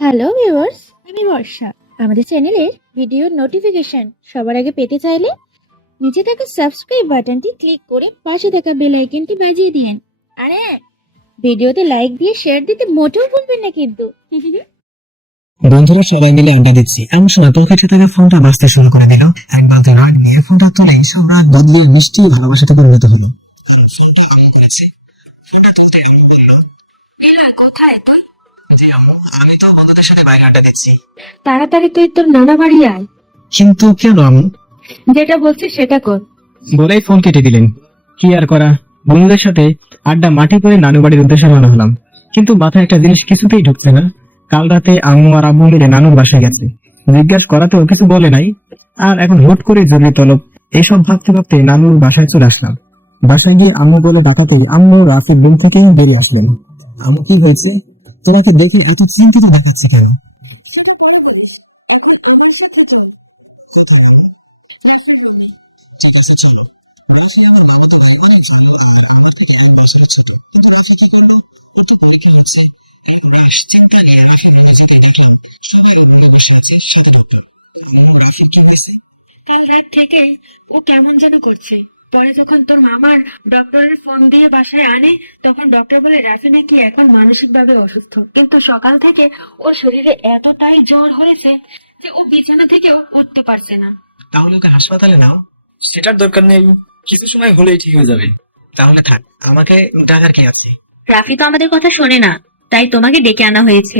Hello viewers, আমি বর্ষা। আমাদের চ্যানেলের ভিডিওর নোটিফিকেশন সবার আগে পেতে চাইলে নিচে থাকা সাবস্ক্রাইব বাটনটি ক্লিক করে পাশে থাকা বেল আইকনটি বাজিয়ে দিন। আরে ভিডিওতে লাইক দিয়ে শেয়ার দিতে মোটেও ভুলবেন না কিন্তু। বন্ধুরা সবাই মিলে আড্ডা দিচ্ছি, এমন সময় পকেটে থাকা ফোনটা বাজতে শুরু করে দিল। এক বালতি রাগ নিয়ে ফোনটা তুলে সব রাগ বদলিয়ে মিষ্টি ভালোবাসাতে পরিণত হলো। ফোনটা আমি করেছি। ফোনটা তুলতে আম্মু বলল, কোথায় তুই? জি আম্মু, আমি তো বন্ধুদের সাথে বাইরে আড্ডা দিচ্ছি। তাড়াতাড়ি তুই তোর নানা বাড়ি আয়। কিন্তু কেন আম্মু? যেটা বলছিস সেটা কর। বলেই ফোন কেটে দিলেন। কি আর করা, বন্ধুদের সাথে আড্ডা মাটি করে নানু বাড়ির উদ্দেশ্যে রওনা হলাম। কিন্তু মাথায় একটা জিনিস কিছুতেই ঢুকছে না। কাল রাতে আম্মু আর আব্বু মিলে নানুর বাসায় গেছে, জিজ্ঞাসা করাতেও কিছু বলে নাই। আর এখন হুট করে জরুরি তলব, এইসব ভাবতে ভাবতে নানুর বাসায় চলে আসলাম। বাসায় গিয়ে আম্মু বলে ডাকাতেই আম্মু রাফির রুম থেকে বেরিয়ে আসলেন। আম্মু, কি হয়েছে? তোমাকে দেখে এত চিন্তিত দেখাচ্ছে কেন? ঠিক আছে, চলো। রাফি আমার মামাতো ভাই, অনেক ভালো আর আমার থেকে 1 বছরের ছোট। কিন্তু রাফি কি করলো? ওর তো পরীক্ষা হচ্ছে। এক মাস চিন্তা নিয়ে রাফির মধ্যে যেতে দেখলাম সবাই রুমে বসে আছে, সাথে ডক্টর। রাফির কি হয়েছে? কাল রাত থেকে ও কেমন যেন করছে। পরে যখন তোর মামার ডক্টরের ফোন দিয়ে বাসায় আনে, তখন ডক্টর বলে রাফি নাকি এখন মানসিক ভাবে অসুস্থ, কিন্তু সকাল থেকে ওর শরীরে এতটাই জ্বর হয়েছে যে ও বিছানা থেকেও উঠতে পারছে না। তাহলে ওকে হাসপাতালে নাও। সেটার দরকার নেই, কিছু সময় হলেই ঠিক হয়ে যাবে। তাহলে থাক, আমাকে ডাকার কি আছে? রাফি তো আমাদের কথা শোনে না, তাই তোমাকে ডেকে আনা হয়েছে।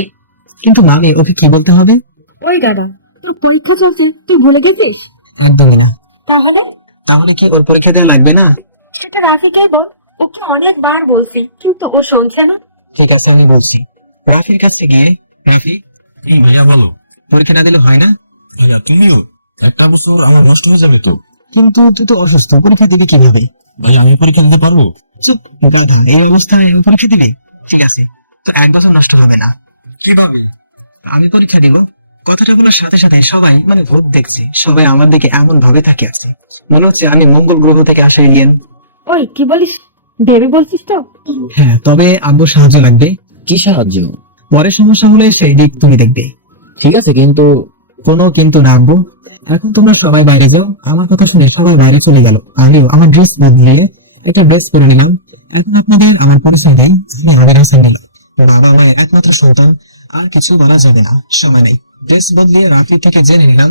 কিন্তু মামি, ওকে কি বলতে হবে? ওই দাদা, তোর পরীক্ষা চলছে, তুই ভুলে গেছিস? একদমই না। তাহলে তাহলে কি ওর পরীক্ষা দেওয়া লাগবে না? সেটা রাফিকে বল। ওকে অনেকবার বলছি, কিন্তু ও শুনছে না। ঠিক আছে, আমি বলছি। রাফির কাছে গিয়ে, রাফি, ভাইয়া বলো। পরীক্ষা না দিলে হয় না? ভাইয়া তুমিও, একটা বছর আমার নষ্ট হয়ে যাবে তো। কিন্তু তুই তো অসুস্থ, পরীক্ষা দিবি কিভাবে? ভাইয়া আমি পরীক্ষা দিতে পারবো? চুপ গাধা, এই অবস্থায় ও পরীক্ষা দিবে? ঠিক আছে, তো 1 বছর নষ্ট হবে না। কিভাবে? আমি পরীক্ষা দিব। কথাটা বলার সাথে সাথে সবাই ভূত দেখছে, সবাই আমার দিকে এমন ভাবে তাকিয়ে আছে, মনে হচ্ছে আমি মঙ্গল গ্রহ থেকে আসা এলিয়েন। ওই কি বলিস, ভেবে বলছিস তো? হ্যাঁ, তবে আব্বুর সাহায্য লাগবে। কি সাহায্য? পরে সমস্যা হলে সেই দিক তুমি দেখবে। ঠিক আছে, কিন্তু কোনো কিন্তু না আব্বু। এখন তোমরা সবাই বাইরে যাও। আমার কথা শুনে সবাই বাইরে চলে গেল। আমিও আমার ড্রেস বদলিয়ে একটা ড্রেস পরে নিলাম। এখন আপনাদের আমার পরিচয় দেয়, আমি আমাদের হাসান দিলাম, বাবা মায়ের একমাত্র সন্তান। আর কিছু বলা যাবে না, সময় নেই। ড্রেস বদলিয়ে রাফি থেকে জেনে নিলাম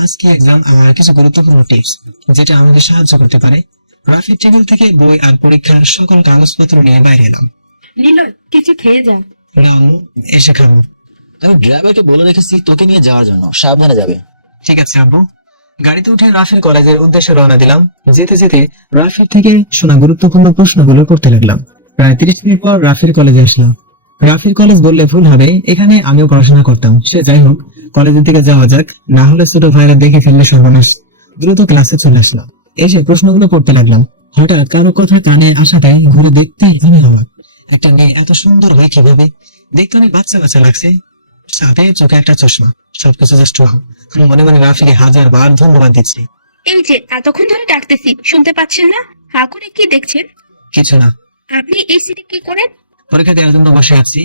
আজকে এক্সাম আর কিছু গুরুত্বপূর্ণ টিপস যেটা আমাদের সাহায্য করতে পারে। রাফির টেবিল থেকে বই আর পরীক্ষার সকল কাগজপত্র নিয়ে বাইরে এলাম। নীল, কিছু খেয়ে যা। না আম্মু, এসে খাবো। আমি ড্রাইভারকে বলে রেখেছি তোকে নিয়ে যাওয়ার জন্য, সাবধানে যাবে। ঠিক আছে আব্বু। গাড়িতে উঠে রাফির কলেজের উদ্দেশ্যে রওনা দিলাম। যেতে যেতে রাফির থেকে শোনা গুরুত্বপূর্ণ প্রশ্নগুলো করতে লাগলাম। প্রায় 30 মিনিট পর রাফির কলেজে আসলাম। রাফির কলেজ বললে ভুল হবে, এখানে আমিও পড়াশোনা করতাম। সে যাই হোক, কলেজের দিকে যাওয়া যাক, না হলে ছোট ভাইরা দেখে ফেললে সর্বনাশ। দ্রুত ক্লাসে চলে আসলাম। এসে প্রশ্নগুলো করতে লাগলাম। হঠাৎ কারো কথা কানে আসাতে ঘুরে দেখতেই আমি অবাক। একটা মেয়ে এত সুন্দর হয় কিভাবে? দেখতে অনেক বাচ্চা বাচ্চা লাগছে, সাথে চোখে একটা চশমা। সবকিছু জাস্ট ওয়াও। আমি মনে মনে রাফিকে 1000 বার ধন্যবাদ দিচ্ছি। এই যে এতক্ষণ ধরে ডাকতেছি, শুনতে পাচ্ছেন না? হা করে কি দেখছেন? কিছু না, আপনি এই সিটে কি করেন? পরীক্ষা দেওয়ার জন্য বসে আছি।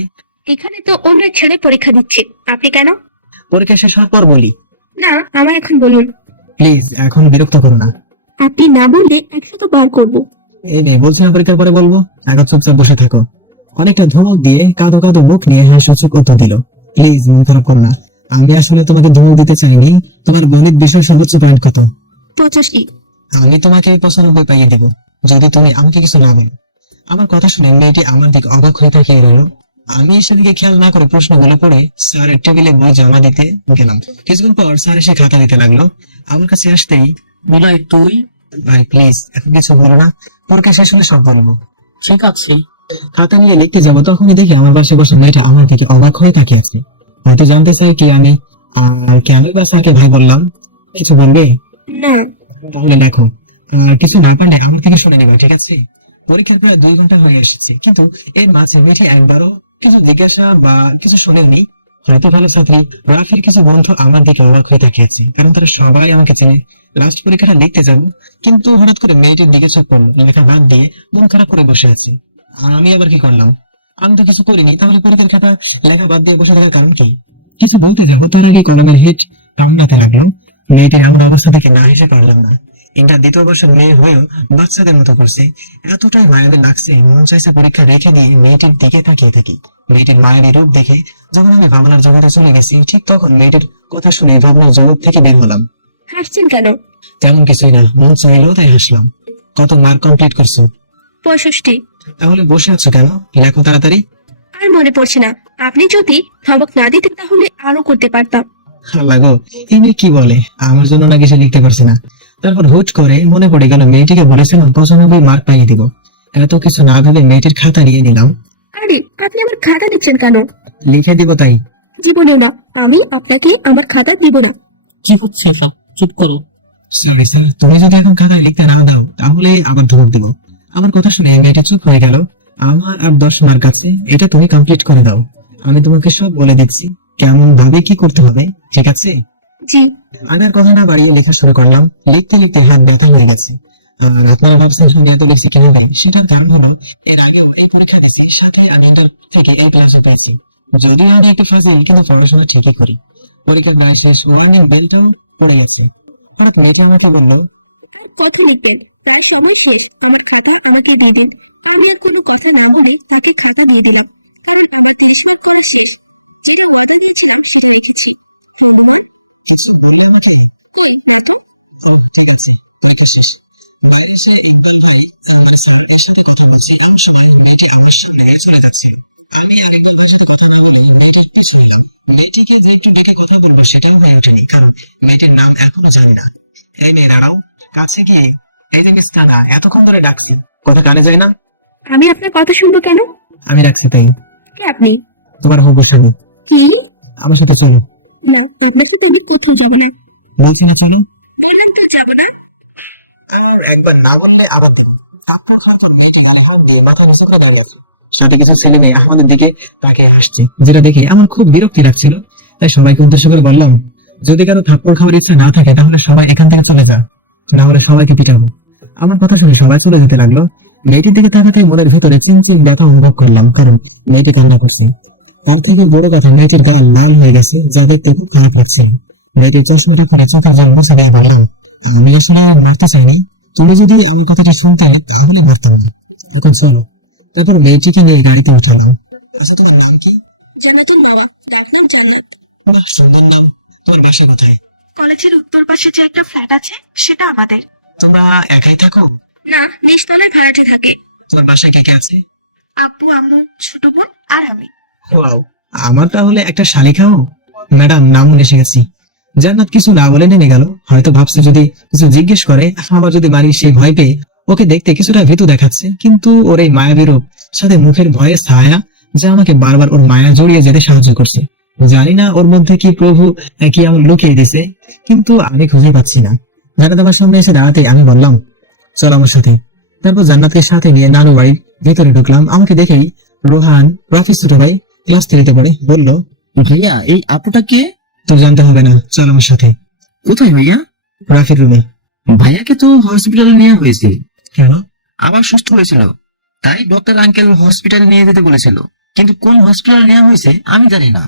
এখানে তো অন্য ছেলে পরীক্ষা দিচ্ছে, আপনি কেন? পরীক্ষা শেষ হওয়ার পর বলি। না, আমার এখন বলুন। প্লিজ এখন বিরক্ত করো না। আপনি না বললে 100 বার করবো। এই মেয়ে, বলছি না পরীক্ষার পরে বলবো, এখন চুপচাপ বসে থাকো। অনেকটা ধমক দিয়ে কাঁদো কাঁদো মুখ নিয়ে সূচক উত্তর দিল। প্লিজ মন খারাপ করো না, আমি আসলে তোমাকে ধমক দিতে চাইনি। তোমার গণিত বিষয় সর্বোচ্চ পয়েন্ট কত? 85। আমি তোমাকে 95 পাইয়ে দিব যদি তুমি আমাকে কিছু না বলো। আমার কথা শুনে মেয়েটি আমার দিকে অবাক হয়ে তাকিয়ে রইল। আমি সেদিকে খেয়াল না করে প্রশ্নগুলো পড়ে স্যারের টেবিলে বই জমা দিতে গেলাম। কিছুক্ষণ পর স্যার এসে খাতা দিতে লাগলো। আমার কাছে আসতেই, বলাই তুই? ভাই প্লিজ এখন কিছু বলো না, পরীক্ষা শেষ হলে সব বলবো। ঠিক আছে। খাতা নিয়ে লিখতে যাবো, তখনই দেখি আমার পাশে বসে মেয়েটা আমার দিকে অবাক হয়ে তাকিয়ে আছে। হয়তো জানতে চাই কি আমি, আর কেন বা স্যারকে ভাই বললাম। কিছু বলবে? না। তাহলে দেখো, আর কিছু না পারলে আমার থেকে শুনে নেবে, ঠিক আছে? পরীক্ষার প্রায় 2 ঘন্টা হয়ে এসেছে, কিন্তু এর মাঝে মেয়েটি একবারও কিছু জিজ্ঞাসা বা কিছু শুনেওনি। হয়তো ভালো ছাত্রী। রাফির কিছু বন্ধু আমার দিকে অবাক হয়ে তাকিয়েছে, কারণ তারা সবাই আমাকে চেনে। লাস্ট পরীক্ষাটা লিখতে যাবো, কিন্তু হঠাৎ করে মেয়েটির দিকে চোখ পড়লো। লেখা বাদ দিয়ে মন খারাপ করে বসে আছি। আর আমি আবার কি করলাম? আমি তো কিছু করিনি, তাহলে পরীক্ষার খাতা লেখা বাদ দিয়ে বসে থাকার কারণ কি? কিছু বলতে যাবো তার আগে কলমের হিট কামড়াতে লাগলো। মেয়েটির এমন অবস্থা থেকে না হেসে পারলাম না। ইন্টার দ্বিতীয় বর্ষের মেয়ে হয়েও বাচ্চাদের মতো করছে। এতটাই মায়াবী লাগছে, মন চাইছে পরীক্ষা রেখে দিয়ে মেয়েটির দিকে তাকিয়ে থাকি। মেয়েটির মায়াবী রূপ দেখে যখন আমি ভাবনার জগতে চলে গেছি, ঠিক তখন মেয়েটির কথা শুনে ভাবনার জগৎ থেকে বের হলাম। হাসছেন কেন? তেমন কিছুই না, মন চাইলেও তাই হাসলাম। কত মার্ক কমপ্লিট করছো? 65। তাহলে বসে আছো কেন? লেখো তাড়াতাড়ি। আর মনে পড়ছে না, আপনি যদি ধমক না দিতেন তাহলে আরো করতে পারতাম। লাগো, ইনি কি বলে, আমার জন্য নাকি সে লিখতে পারছে না। তারপর হুট করে মনে পড়ে গেল মেয়েটিকে বলেছিলাম 95 মার্ক পাইয়ে দিব। এত কিছু না ভেবে মেয়েটির খাতা নিয়ে নিলাম। আরে আপনি আমার খাতা দিচ্ছেন কেন? লিখে দিব তাই। জীবনেও না, আমি আপনাকে আমার খাতা দিব না। কি হচ্ছে সব? চুপ করো। সরি স্যার, তুমি যদি এখন খাতায় লিখতে না দাও তাহলে আবার ধমক দিব। আমার কথা শুনে মেয়েটা চুপ হয়ে গেল। আমার আর 10 মার্ক আছে, এটা তুমি কমপ্লিট করে দাও। আমি তোমাকে সব বলে দিচ্ছি কেমন ভাবে কি করতে হবে, ঠিক আছে? জি। আমি আর কথা না বাড়িয়ে লেখা শুরু করলাম। লিখতে লিখতে হাত ব্যথা হয়ে গেছে। আর আপনারা ভাবছেন সঙ্গে এত লিখছি কিভাবে, সেটার কারণ হলো এর আগে এই পরীক্ষা দিয়েছি, সাথে আমি ইন্টার থেকে এই ক্লাসে পেয়েছি। যদিও আমি একটু ফাঁসি, কিন্তু পড়াশোনা ঠিকই করি। পরীক্ষা দেওয়া শেষ, মর্নিং বেলটাও পড়ে গেছে। হঠাৎ মেয়েটা আমাকে বললো, কত লিখবেন? তার সময় শেষ, আমার খাতা আমাকে দিয়ে দিন। আমি আর কোনো কথা না বলে তাকে খাতা দিয়ে দিলাম, কারণ আমার 30 মার্ক করা শেষ। যেটা ওয়াদা দিয়েছিলাম সেটা লিখেছি। ধন্যবাদ। কিছু বললে আমাকে? কই না তো। ও ঠিক আছে, পরীক্ষা শেষ। বাইরে এসে ইকবাল ভাই আমার স্যার এর সাথে কথা বলছি, এমন সময় মেয়েটি আমার সামনে চলে যাচ্ছিল। আমি আর ইকবাল ভাইয়ের সাথে কথা না বলে মেয়েটির পিছু নিলাম। মেয়েটিকে যে একটু ডেকে কথা বলবো সেটাও হয়ে ওঠেনি, কারণ মেয়েটির নাম এখনো জানি না। এই মেয়ে দাঁড়াও, কাছে গিয়ে এই যে মিস কানা, এতক্ষণ ধরে ডাকছি, কথা কানে যায় না? আমি আপনার কথা শুনবো কেন? আমি রাখছি তাই। কে আপনি? তোমার হবু স্বামী। কি? আমার সাথে চলো। না, আপনার সাথে আমি কোথাও যাবো না। বলছি না চলো। বললাম তো যাবো না। একবার না বললে আবার দেখো। তারপর খারাপ মেয়েটি আর হাত দিয়ে মাথা নিচু করে দাঁড়িয়ে আছে। সাথে কিছু ছেলে মেয়ে আমাদের দিকে তাকিয়ে হাসছে, যেটা দেখে আমার খুব বিরক্তি লাগছিল। তাই সবাইকে উদ্দেশ্য করে বললাম, যদি কারো থাপ্পড় খাওয়ার ইচ্ছা না থাকে তাহলে সবাই এখান থেকে চলে যা, না হলে সবাইকে পিটাবো। আমার কথা শুনে সবাই চলে যেতে লাগলো। মেয়েটির দিকে তাকাতে মনের ভিতরে চিনচিন ব্যথা অনুভব করলাম, কারণ মেয়েটি কান্না করছে। তার থেকে বড় কথা, মেয়েটির গায়ে লাল হয়ে গেছে, যা দেখতে খুব খারাপ লাগছে। মেয়েটির চশমাটা করে চোখের জল মুছে দিয়ে বললাম, আমি আসলে মারতে চাইনি, তুমি যদি আমার কথাটা শুনতে তাহলে মারতাম না। এখন চলো। তারপর মেয়েটিকে নিয়ে গাড়িতে উঠলাম। আচ্ছা, তোমার নাম কি? জান্নাতুল বাবা, ডাকনাম জান্নাত। বাহ, সুন্দর নাম। তোমার বাসা কোথায়? কলেজের উত্তর পাশে যে একটা ফ্ল্যাট আছে সেটা আমাদের। তোমরা একাই থাকো? না, নিচতলায় ভাড়াটে থাকে। তোমার বাসায় কে কে আছে? আব্বু, আম্মু, ছোট বোন আর আমি। ওয়াও, আমার তাহলে একটা শালিকাও। ম্যাডাম, নাম এসে গেছি। জান্নাত কিছু না বলে নেমে গেল। হয়তো ভাবছে যদি কিছু জিজ্ঞেস করে আবার যদি মারি, সেই ভয় পেয়ে ওকে দেখতে কিছুটা ভীতু দেখাচ্ছে, কিন্তু ওর এই মায়াবী রূপ সাথে মুখের ভয়ে ছায়া, যা আমাকে বারবার ওর মায়া জড়িয়ে যেতে সাহায্য করছে। জানি না ওর মধ্যে কি প্রভু কি এমন লুকিয়ে দিছে, কিন্তু আমি খুঁজে পাচ্ছি না। জান্নাত আমার সামনে এসে দাঁড়াতে আমি বললাম, চল আমার সাথে। তারপর জান্নাতকে সাথে নিয়ে নানু বাড়ির ভেতরে ঢুকলাম। আমাকে দেখেই রোহান, রাফিজ ছোট ভাই, ক্লাস 3-তে পড়ে, বলল, ভাইয়া, এই আপুটা কে? তোর জানতে হবে না, চল আমার সাথে। কোথায় ভাইয়া? রাফির রুমে। ভাইয়াকে তো হসপিটালে নেওয়া হয়েছে। কেন? আবার সুস্থ হয়েছিল, তাই ডক্টর আঙ্কেল হসপিটালে নিয়ে যেতে বলেছিল, কিন্তু কোন হসপিটালে নেওয়া হয়েছে আমি জানি না।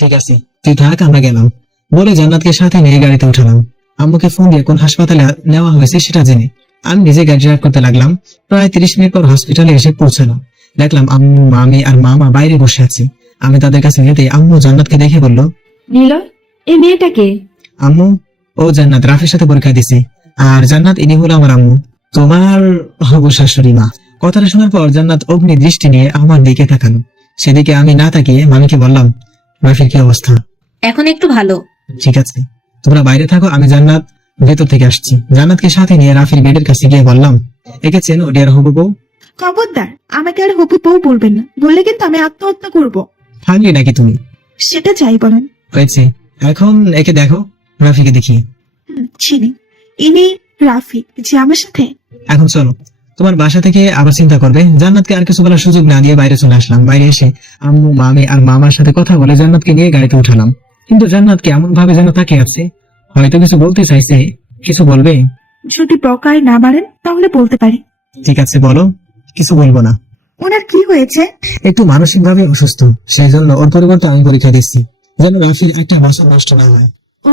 ঠিক আছে, তুই থাক, আমরা গেলাম। বলে জান্নাতকে সাথে নিয়ে গাড়িতে উঠালাম। আম্মুকে ফোন দিয়ে কোন হাসপাতালে নেওয়া হয়েছে সেটা জেনে আমি নিজে গাড়ি ড্রাইভ করতে লাগলাম। প্রায় 30 মিনিট পর হসপিটালে এসে পৌঁছালাম। দেখলাম আম্মু, মামি আর মামা বাইরে বসে আছে। আমি তাদের কাছে যেতে আম্মু জান্নাতকে দেখে বলল, নীলয়, এই মেয়েটাকে? আম্মু, ও জান্নাত রাফির সাথে পরীক্ষা দিছে। আর জান্নাত, ইনি হলো আমার আম্মু, তোমার হবু শাশুড়ি মা। কথাটা শোনার পর জান্নাত অগ্নি দৃষ্টি নিয়ে আমার দিকে তাকালো। সেদিকে আমি না তাকিয়ে মামিকে বললাম, রাফির কি অবস্থা? এখন একটু ভালো। ঠিক আছে, তোমরা বাইরে থাকো, আমি জান্নাত ভেতর থেকে আসছি। জান্নাতকে সাথে নিয়ে রাফির বেডের কাছে গিয়ে বললাম, একে চেনো, ডিয়ার হবু বউ? খবরদার, আমাকে আর হবু বউ বলবেন না, বললে কিন্তু আমি আত্মহত্যা করব। থাকলি নাকি তুমি? সেটা চাই বলেন। হয়েছে, এখন একে দেখো। রাফিকে দেখি। চিনি, ইনি রাফি, যে আমার সাথে। এখন চলো, তোমার বাসা থেকে আবার চিন্তা করবে। জান্নাতকে আর কিছু বলার সুযোগ না দিয়ে বাইরে চলে আসলাম। বাইরে এসে আম্মু, মামি আর মামার সাথে কথা বলে জান্নাতকে নিয়ে গাড়িতে উঠালাম। কিন্তু জান্নাতকে এমন ভাবে যেন তাকিয়ে আছে, হয়তো কিছু বলতে চাইছে। কিছু বলবে? যদি বকায় না মারেন তাহলে বলতে পারি। ঠিক আছে, বলো। কিছু বলবো না। ওনার কি হয়েছে? একটু মানসিক ভাবে অসুস্থ, সেই জন্য ওর পরিবর্তে আমি পরীক্ষা দিচ্ছি। যেন রাফির একটা বছর নষ্ট না হয়। ও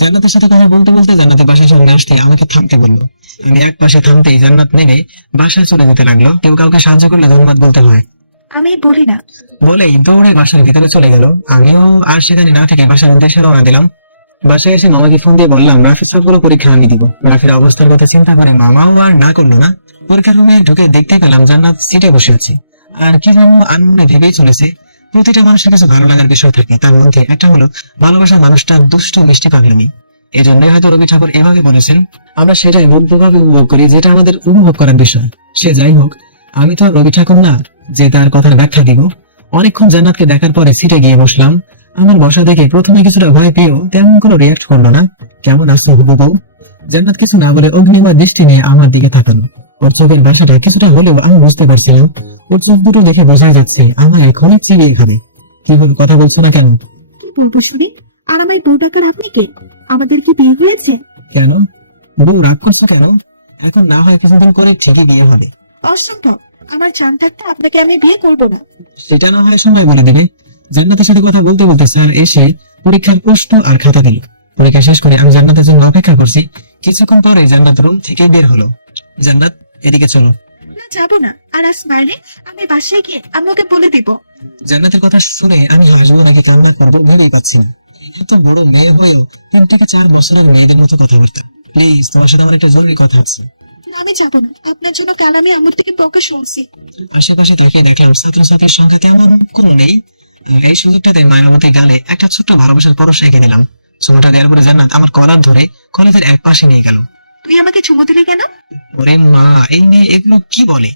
জান্নাতের সাথে কথা বলতে বলতে জান্নাতের বাসায় সামনে আসতে আমাকে থামতে বললো। আমি এক পাশে থামতেই জান্নাত নেমে বাসায় চলে যেতে লাগলো। কেউ কাউকে সাহায্য করলে ধন্যবাদ বলতে হয় আমি বলি না। বলেই দৌড়ে বাসার ভিতরে চলে গেল। আমিও আর সেখানে না থেকে বাসার উদ্দেশ্যে রওনা দিলাম। বাসায় এসে মামাকে ফোন দিয়ে বললাম রাফির সবগুলো পরীক্ষা আমি দিব। রাফির অবস্থার কথা চিন্তা করে মামাও আর না করলো না। পরীক্ষার রুমে ঢুকে দেখতে পেলাম জান্নাত সিটে বসে আছে আর কি যেন আনমনে ভেবেই চলেছে। প্রতিটা মানুষের কাছে ভালো লাগার বিষয় থাকে, তার মধ্যে একটা হলো ভালোবাসার মানুষটা দুষ্ট মিষ্টি পাগলামি। এই জন্যই হয়তো রবি ঠাকুর এভাবে বলেছেন, আমরা সেটাই মুগ্ধভাবে উপভোগ করি যেটা আমাদের উপভোগ করার বিষয়। সে যাই হোক, আমি তো আর রবি ঠাকুর না যে তার কথার ব্যাখ্যা দিব। অনেকক্ষণ জান্নাতকে দেখার পরে সিটে গিয়ে বসলাম। আমার বসা দেখে প্রথমে কিছুটা ভয় পেয়েও তেমন কোনো রিয়াক্ট করলো না। কেমন আছো হবু বউ? জান্নাত কিছু না বলে অগ্নিময় দৃষ্টি নিয়ে আমার দিকে তাকালো। ওর চোখের ভাষাটা কিছুটা হলেও আমি বুঝতে পারছিলাম। ওর চোখ দুটো দেখে বোঝা যাচ্ছে আমার এখনই চিবিয়ে খাবে। কি হলো, কথা বলছো না কেন? কি বলবো শুনি? আর আমার বউ ডাকার আপনি কে? আমাদের কি বিয়ে হয়েছে? কেন বউ রাগ করছো কেন? এখন না হয় কিছুদিন করে ঠিকই বিয়ে হবে। অসম্ভব, আমার জান থাকতে আপনাকে আমি বিয়ে করবো না। সেটা না হয় সময় বলে দেবে। জান্নাতের সাথে কথা বলতে বলতে স্যার এসে পরীক্ষার প্রশ্ন আর খাতা দিল। পরীক্ষা শেষ করে আমি জান্নাতের জন্য অপেক্ষা করছি। কিছুক্ষণ পরে জান্নাত রুম থেকে বের হলো। জান্নাত, এদিকে চলো। না যাবো না। আর আজ মারলে আমি বাসায় গিয়ে আমাকে বলে দিব। জান্নাতের কথা শুনে আমি হাসবো নাকি কেমন করবো ভেবেই পাচ্ছি না। এত বড় মেয়ে হয়েও 3 থেকে 4 বছরের মেয়েদের মতো কথাবার্তা। প্লিজ, তোমার সাথে আমার একটা জরুরি কথা আছে। না, আমি যাবো না। আপনার জন্য কাল আমি আমার থেকে বকা শুনছি। আশেপাশে তাকিয়ে দেখলাম ছাত্রছাত্রীর সংখ্যা তেমন কোনো নেই। এই সুযোগটাতে মায়াবতী গালে একটা ছোট্ট ভালোবাসার পরশ এঁকে দিলাম। সময়টা দেওয়ার পরে জান্নাত আমার কলার ধরে কলেজের এক পাশে নিয়ে গেল। তুই আমাকে চুমু দিলি কেন? ওরে মা, এই মেয়ে এগুলো কি বলে?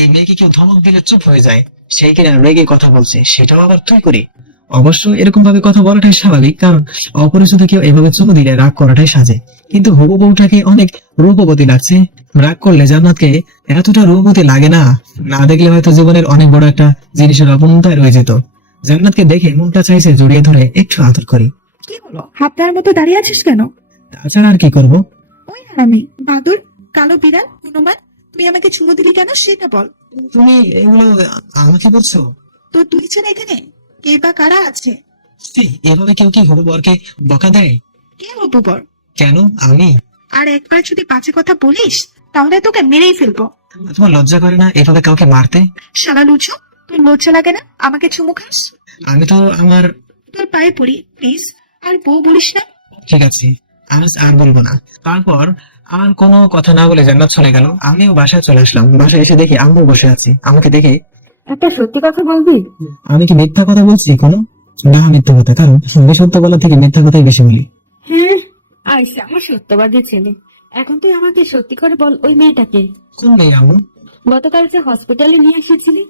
এই মেয়েকে কেউ ধমক দিলে চুপ হয়ে যায়, সেই কিনা রেগে কথা বলছে, সেটাও আবার তুই করে। অবশ্য এরকম ভাবে কথা বলাটাই স্বাভাবিক, কারণ অপরিচিত কেউ এভাবে চুমু দিলে রাগ করাটাই সাজে। কিন্তু হবু বউটাকে অনেক রূপবতী লাগছে। রাগ করলে জান্নাতকে এতটা রূপবতী লাগে না। না দেখলে হয়তো জীবনের অনেক বড় একটা জিনিসের অপূর্ণতায় রয়ে যেত। জান্নাতকে দেখে মনটা চাইছে জড়িয়ে ধরে একটু আদর করি। কি হলো, হাতটার মতো দাঁড়িয়ে আছিস কেন? তাছাড়া আর কি করবো? ওই হারামি, বাদুর, কালো বিড়াল, হনুমান, তুই আমাকে চুমু দিলি কেন সেটা বল। তুমি এগুলো আমাকে বলছো? তো তুই ছাড়া এখানে কে বা কারা আছে? ছি, এভাবে কেউ কি হবু বরকে বকা দেয়? কে হবু বর? কেন আমি? আর একবার যদি বাজে কথা বলিস তাহলে তোকে মেরেই ফেলবো। তোমার লজ্জা করে না এভাবে কাউকে মারতে? শালা লুচু, তুই লজ্জা লাগে না আমাকে চুমু খাস? আমি তো আমার তোর পায়ে পড়ি প্লিজ, আর বউ বলিস না। ঠিক আছে, আজ আর বলবো না। তারপর আর কোনো কথা না বলে জান্নাত চলে গেল। আমিও বাসায় চলে আসলাম। বাসায় এসে দেখি আম্মু বসে আছে। আমাকে দেখে, একটা সত্যি কথা বলবি? আমি কি মিথ্যা কথা বলছি কোনো? না, মিথ্যা কথা, কারণ আমি সত্য বলা থেকে মিথ্যা কথাই বেশি বলি। হ্যাঁ, আইসা আমার সত্যবাদী ছেলে। এখন তুই আমাকে সত্যি করে বল, ওই মেয়েটাকে কোন মেয়ে আম্মু? গতকাল যে হসপিটালে নিয়ে এসেছিলি,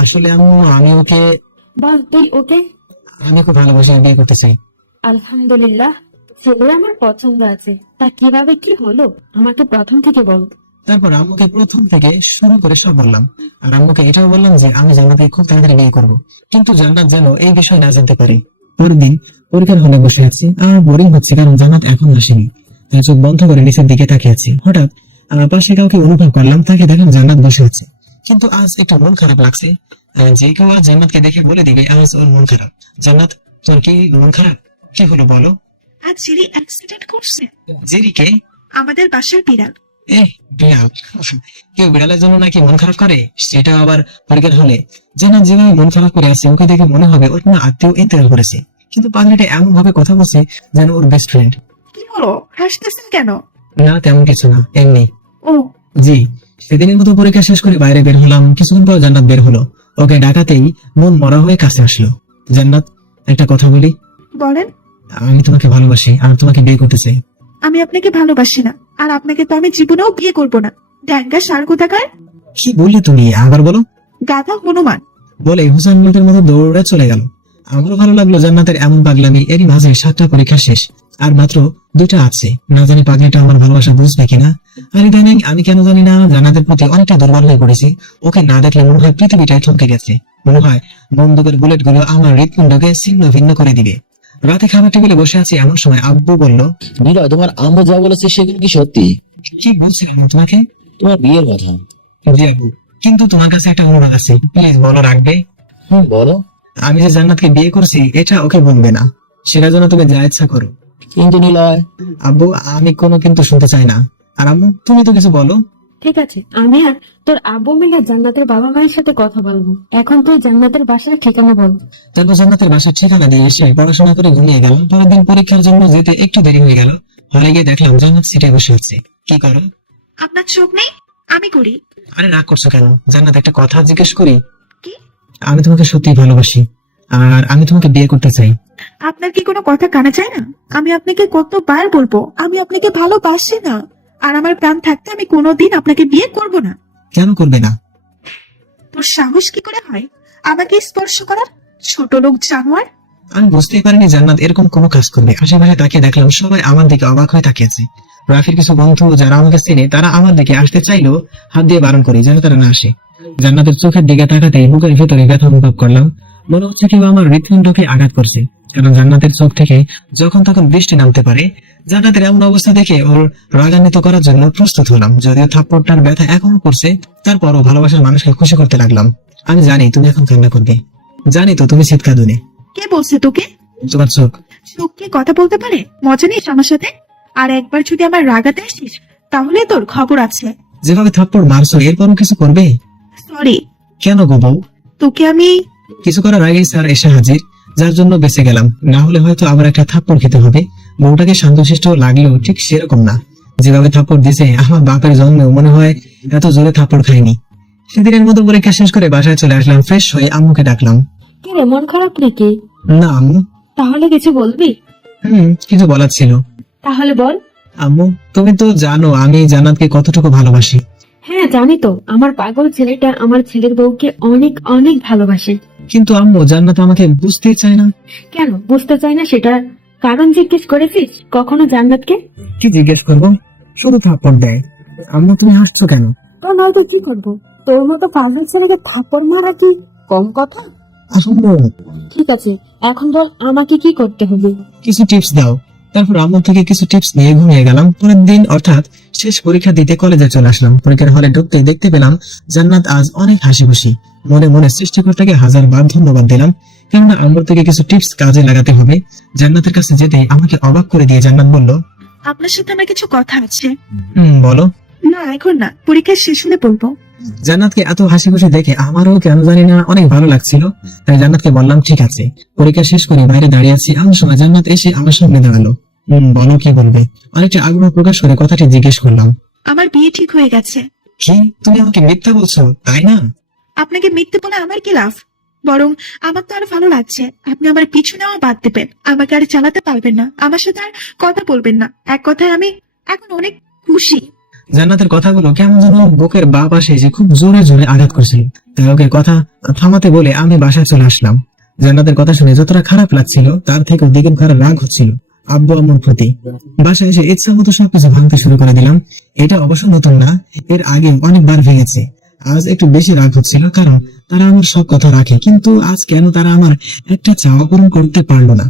আসলে আম্মু আমি ওকে, বল তুই ওকে। আমি খুব ভালোবাসি, বিয়ে করতে চাই। আলহামদুলিল্লাহ, ছেলে আমার পছন্দ আছে। তা কিভাবে কি হলো আমাকে প্রথম থেকে বল। তারপর আম্মুকে প্রথম থেকে শুরু করে সব বললাম। আর আম্মুকে এটাও বললাম যে আমি জান্নাতকে খুব তাড়াতাড়ি বিয়ে করবো, কিন্তু জান্নাত যেন এই বিষয় না জানতে পারে। পরের দিন পরীক্ষার হলে বসে আছি আর বোরিং হচ্ছে, কারণ জান্নাত এখন আসেনি। তাই চোখ বন্ধ করে নিচের দিকে তাকিয়ে আছি। হঠাৎ আমার পাশে কাউকে অনুভব করলাম, তাকে দেখলাম জান্নাত বসে আছে। কিন্তু আজ একটু মন খারাপ লাগছে। যে কেউ আজ জান্নাতকে দেখে বলে দিবে আজ ওর মন খারাপ। জান্নাত, তোর কি মন খারাপ? কি হলো বলো? আজ জিরি অ্যাক্সিডেন্ট করছে। জেরিকে? আমাদের বাসার বিড়াল। বিড়াল? কেউ বিড়ালের জন্য নাকি মন খারাপ করে, সেটা আবার পরীক্ষার হলে? জান্নাত যেভাবে মন খারাপ করে আছে ওকে দেখে মনে হবে ওর কোনো আত্মীয় ইন্তেকাল করেছে, কিন্তু পাগলিটা এমন ভাবে কথা বলছে যেন ওর বেস্ট ফ্রেন্ড। কি হলো, হাসতেছেন কেন? না, তেমন কিছু না, এমনি। ও জি, সেদিনের মতো পরীক্ষা শেষ করে বাইরে বের হলাম। কিছুক্ষণ পর জান্নাত বের হলো। ওকে ডাকাতেই মন মরা হয়ে কাছে আসলো। জান্নাত, একটা কথা বলি। বলেন। আমি তোমাকে ভালোবাসি আর তোমাকে বিয়ে করতে চাই। আমি আপনাকে ভালোবাসি না, আর আপনাকে তো আমি জীবনেও বিয়ে করব না। ড্যাঙ্গা সার কোথাকার। কি বললে তুমি, আবার বলো। গাধা হনুমান। বলে হুসাইন বোল্টের মতো দৌড়ে চলে গেল। আমারও ভালো লাগলো জান্নাতের এমন পাগলামি। এরই মাঝে 7টা পরীক্ষা শেষ, আর মাত্র 2টা আছে। না জানি পাগলিটা আমার ভালোবাসা বুঝবে কিনা। আর ইদানিং আমি কেন জানি না জান্নাতের প্রতি অনেকটা দুর্বল হয়ে পড়েছি। ওকে না দেখলে মনে হয় পৃথিবীটাই থমকে গেছে। মনে হয় বন্দুকের বুলেট গুলো আমার হৃৎপিণ্ডকে ছিন্ন ভিন্ন করে দিবে। রাতে খাবার টেবিলে বসে আছি, এমন সময় আব্বু বলল, নিলয়, তোমার আম্মু যা বলেছে সেগুলো কি সত্যি? কি বলছিলেন তোমাকে? তোমার বিয়ের কথা। জি আব্বু, কিন্তু তোমার কাছে একটা অনুরোধ আছে, প্লিজ বলো, রাখবে? বলো। আমি যে জান্নাতকে বিয়ে করছি এটা ওকে বলবে না, সেটার জন্য তুমি যা ইচ্ছা করো। কিন্তু নিলয়, আব্বু আমি কোনো কিন্তু শুনতে চাই না। আর আম্মু তুমি তো কিছু বলো। ঠিক আছে, আমি আর তোর আব্বু মিলে জান্নাতের বাবা মায়ের সাথে কথা বলবো। এখন তুই জান্নাতের বাসার ঠিকানা বল। তারপর জান্নাতের বাসার ঠিকানা দিয়ে এসে পড়াশোনা করে ঘুমিয়ে গেলাম। পরের দিন পরীক্ষার জন্য যেতে একটু দেরি হয়ে গেল। হলে গিয়ে দেখলাম জান্নাত সিটে বসে আছে। কি করো? আপনার চোখ নেই? আমি করি। আরে রাগ করছো কেন? জান্নাত একটা কথা জিজ্ঞেস করি। কি? আমি তোমাকে সত্যি ভালোবাসি আর আমি তোমাকে বিয়ে করতে চাই। আপনার কি কোনো কথা কানে যায় না? আমি আপনাকে কতবার বলবো আমি আপনাকে ভালোবাসি না, আর আমার প্রাণ থাকতে আমি কোনোদিন আপনাকে বিয়ে করব না। কেন করবে না? তোর সাহস কি করে হয় আমাকে স্পর্শ করার, ছোট লোক জানোয়ার? আমি বুঝতেই পারিনি জান্নাত এরকম কোনো কাজ করবে। আশেপাশে তাকিয়ে দেখলাম সবাই আমার দিকে অবাক হয়ে তাকিয়ে আছে। রাফির কিছু বন্ধু যারা আমাকে চেনে তারা আমার দিকে আসতে চাইলেও হাত দিয়ে বারণ করি যেন তারা না আসে। জান্নাতের চোখের দিকে তাকাতেই বুকের ভেতরে ব্যথা অনুভব করলাম। মনে হচ্ছে কেউ আমার হৃৎপিণ্ডকে আঘাত করছে। কারণ জান্নাতের চোখ থেকে যখন তখন বৃষ্টি নামতে পারে। জান্নাতের এমন অবস্থা দেখে ওর রাগান্বিত করার জন্য প্রস্তুত হলাম। যদিও থাপ্পড়টার ব্যথা এখনো করছে, তারপরও ভালোবাসার মানুষকে খুশি করতে লাগলাম। আমি জানি তুমি এখন কান্না করবে, জানি তো তুমি চিৎকার দিবে। কে বলছে তোকে? তোমার চোখ। চোখ কি কথা বলতে পারে? মজা নিস আমার সাথে? আর একবার যদি আমার রাগাতে আসিস তাহলে তোর খবর আছে। যেভাবে থাপ্পড় মারছো এরপরও কিছু করবে? সরি। কেন গো বউ? তোকে আমি কিছু করার আগেই স্যার এসে হাজির, যার জন্য বেঁচে গেলাম। না হলে হয়তো আবার একটা থাপ্পড় খেতে হবে। বউটাকে শান্তশিষ্ট লাগলেও ঠিক সেরকম না। যেভাবে থাপ্পড় দিছে আমার বাপের জন্মেও মনে হয় এত জোরে থাপ্পড় খাইনি। সেদিনের মতো পরীক্ষা শেষ করে বাসায় চলে আসলাম। ফ্রেশ হয়ে আম্মুকে ডাকলাম। কি রে, মন খারাপ নাকি? না আম্মু। তাহলে কিছু বলবি? কিছু বলার ছিল। তাহলে বল। আম্মু তুমি তো জানো আমি জান্নাতকে কতটুকু ভালোবাসি। হ্যাঁ জানি তো, আমার পাগল ছেলেটা আমার ছেলের বউকে অনেক অনেক ভালোবাসে। কিন্তু আম্মু জান্নাত আমাকে বুঝতেই চায় না। কেন বুঝতে চাই না সেটা কারণ জিজ্ঞেস করেছিস কখনো জান্নাতকে? কি জিজ্ঞেস করবো? শুধু থাপ্পড় দেয়। আম্মু তুমি হাসছো কেন? তো নয়তো কি করবো? তোর মতো পাগল ছেলেকে থাপ্পড় মারা কি কম কথা? আম্মু ঠিক আছে, এখন বল আমাকে কি করতে হবে? কিছু টিপস দাও। তারপর আম্মু থেকে কিছু টিপস নিয়ে ঘুমিয়ে গেলাম। পরের দিন অর্থাৎ শেষ পরীক্ষা দিতে কলেজে চলে আসলাম। পরীক্ষার হলে ঢুকতে দেখতে পেলাম জান্নাত আজ অনেক হাসি খুশি। মনে মনে সৃষ্টিকর্তাকে হাজারবার ধন্যবাদ দিলাম, কেননা আম্মুর থেকে কিছু টিপস কাজে লাগাতে হবে। জান্নাতের কাছে যেতে আমাকে অবাক করে দিয়ে জান্নাত বলল, আপনার সাথে আমার কিছু কথা আছে। বলো। না এখন না, পরীক্ষা শেষ হলে বলবো। জান্নাতকে এত হাসি খুশি দেখে আমারও কেন জানি না অনেক ভালো লাগছিল। তাই জান্নাতকে বললাম ঠিক আছে। পরীক্ষা শেষ করে বাইরে দাঁড়িয়ে আছি, এমন সময় জান্নাত এসে আমার সামনে দাঁড়ালো। বলো কি বলবে? অনেকটা আগ্রহ প্রকাশ করে কথাটি জিজ্ঞেস করলাম। আমার বিয়ে ঠিক হয়ে গেছে। কি তুমি আমাকে মিথ্যা বলছো তাই না? আপনাকে মিথ্যে বলে আমার কি লাভ? বরং আমার তো আরো ভালো লাগছে আপনি আমার পিছু নেওয়া বাদ দেবেন, আমাকে আর চালাতে পারবেন না, আমার সাথে আর কথা বলবেন না। এক কথায় আমি এখন অনেক খুশি। জান্নাতের কথাগুলো কেমন যেন বুকের বাঁ পাশে এসে খুব জোরে জোরে আঘাত করছিল। তাই ওকে কথা থামাতে বলে আমি বাসায় চলে আসলাম। জান্নাতের কথা শুনে যতটা খারাপ লাগছিল তার থেকে দ্বিগুণ খারাপ রাগ হচ্ছিল আব্বু আম্মুর প্রতি। বাসায় এসে ইচ্ছা মতো সবকিছু ভাঙতে শুরু করে দিলাম। এটা অবশ্য নতুন না, এর আগে অনেকবার ভেঙেছে। আজ একটু বেশি রাগ হচ্ছিল কারণ তারা আমার সব কথা রাখে, কিন্তু আজ কেন তারা আমার একটা চাওয়া পূরণ করতে পারলো না।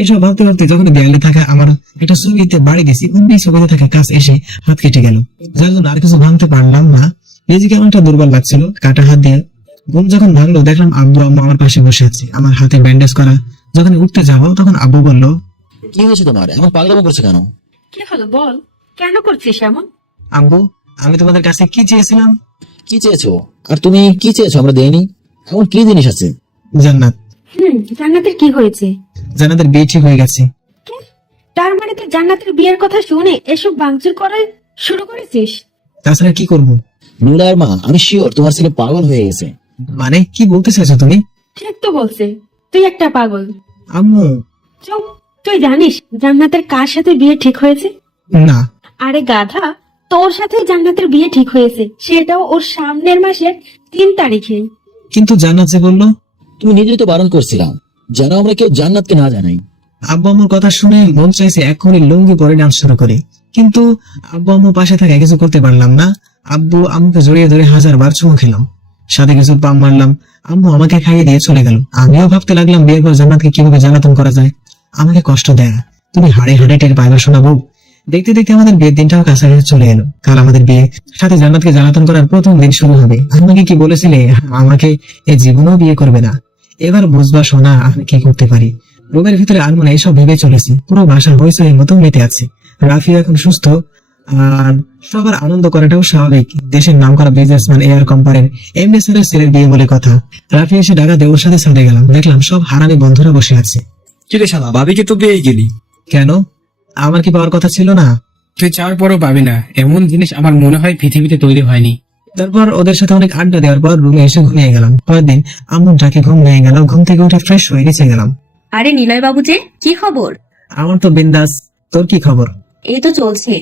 এইসব ভাবতে ভাবতে যখন দেয়ালে থাকা আমার একটা ছবিতে বাড়ি গেছি, অমনি ছবিতে থাকা কাজ এসে হাত কেটে গেল, যার জন্য আর কিছু ভাঙতে পারলাম না। নিজেকে এমনটা দুর্বল লাগছিল। কাটা হাত দিয়ে ঘুম যখন ভাঙলো দেখলাম আব্বু আম্মু আমার পাশে বসে আছে, আমার হাতে ব্যান্ডেজ করা। যখন উঠতে যাবো তখন আব্বু বলল, কি হয়েছে তোমার? এমন পাগলামো করছো কেন? কি হলো বল, কেন করছিস এমন? আব্বু আমি তোমাদের কাছে কি চেয়েছিলাম? কি চেয়েছো? আর তুমি কি চেয়েছো আমরা দেইনি? এমন কি জিনিস আছে? জান্নাত। জান্নাতের কি হয়েছে? জান্নাতের বিয়ে ঠিক হয়ে গেছে। তার মানে তুই জান্নাতের বিয়ের কথা শুনে এসব ভাঙচুর করা শুরু করেছিস? তাছাড়া কি করবো? নুলার মা, আমি শিওর তোমার ছেলে পাগল হয়ে গেছে। মানে কি বলতে চাইছো তুমি? ঠিক তো বলছে, তুই একটা পাগল। আম্মু। চুপ, তুই জানিস জান্নাতের কার সাথে বিয়ে ঠিক হয়েছে? না। আরে গাধা, তোর সাথে জান্নাতের বিয়ে ঠিক হয়েছে, সেটাও ওর সামনের মাসের 3 তারিখে। কিন্তু জান্নাত যে বললো। তুমি নিজেই তো বারণ করছিলাম যেন আমরা কেউ জান্নাতকে না জানাই। আব্বু আম্মুর কথা শুনে মন চাইছে এখনই লুঙ্গি পরে ডান্স শুরু করি, কিন্তু আব্বু আম্মু পাশে থাকা কিছু করতে পারলাম না। আব্বু আম্মুকে জড়িয়ে ধরে হাজারবার চুমু খেলাম, সাথে কিছু পাম মারলাম। আম্মু আমাকে খাইয়ে দিয়ে চলে গেল। আমিও ভাবতে লাগলাম বিয়ের পর জান্নাতকে কিভাবে জ্বালাতন করা যায়। আমাকে কষ্ট দেয় তুমি হাড়ে হাড়ে টের পাইবা শোনাবো। দেখতে দেখতে আমাদের বিয়ের দিনটাও কাছাকাছি চলে এলো। কাল আমাদের বিয়ে, সাথে জান্নাতকে জ্বালাতন করার প্রথম দিন শুরু হবে। আমাকে কি বলেছিলে আমাকে এই জীবনেও বিয়ে করবে না? এবার বুঝবা শোনা আমি কি করতে পারি। রুমের ভিতরে আলমোনা এসব ভেবে চলেছি, পুরো বাসা হইচইয়ের মতো মেতে আছে। রাফি এখন সুস্থ, আর সবার আনন্দ করাটাও স্বাভাবিক। দেশের নামকরা বিজনেসম্যান এয়ার কোম্পানির এমডি স্যারের ছেলের বিয়ে বলে কথা। রাফি এসে ডাকাতে ওর সাথে ছাড়ে গেলাম, দেখলাম সব হারামি বন্ধুরা বসে আছে। কিরে শালা, ভাবিকে তো পেয়ে গেলি। কেন, আমার কি পাওয়ার কথা ছিল না? তুই চাওয়ার পরও পাবি না, এমন জিনিস আমার মনে হয় পৃথিবীতে তৈরি হয়নি। তারপর ওদের সাথে অনেক আড্ডা দেওয়ার পর রুমে এসে ঘুমিয়ে গেলাম। পরের দিন আম্মুর ডাকে ঘুম ভেঙে গেল, ঘুম থেকে উঠে ফ্রেশ হয়ে নিচে গেলাম। আরে নিলয় বাবু যে, কি খবর? আমার তো বিন্দাস, তোর কি খবর? এই তো চলছে।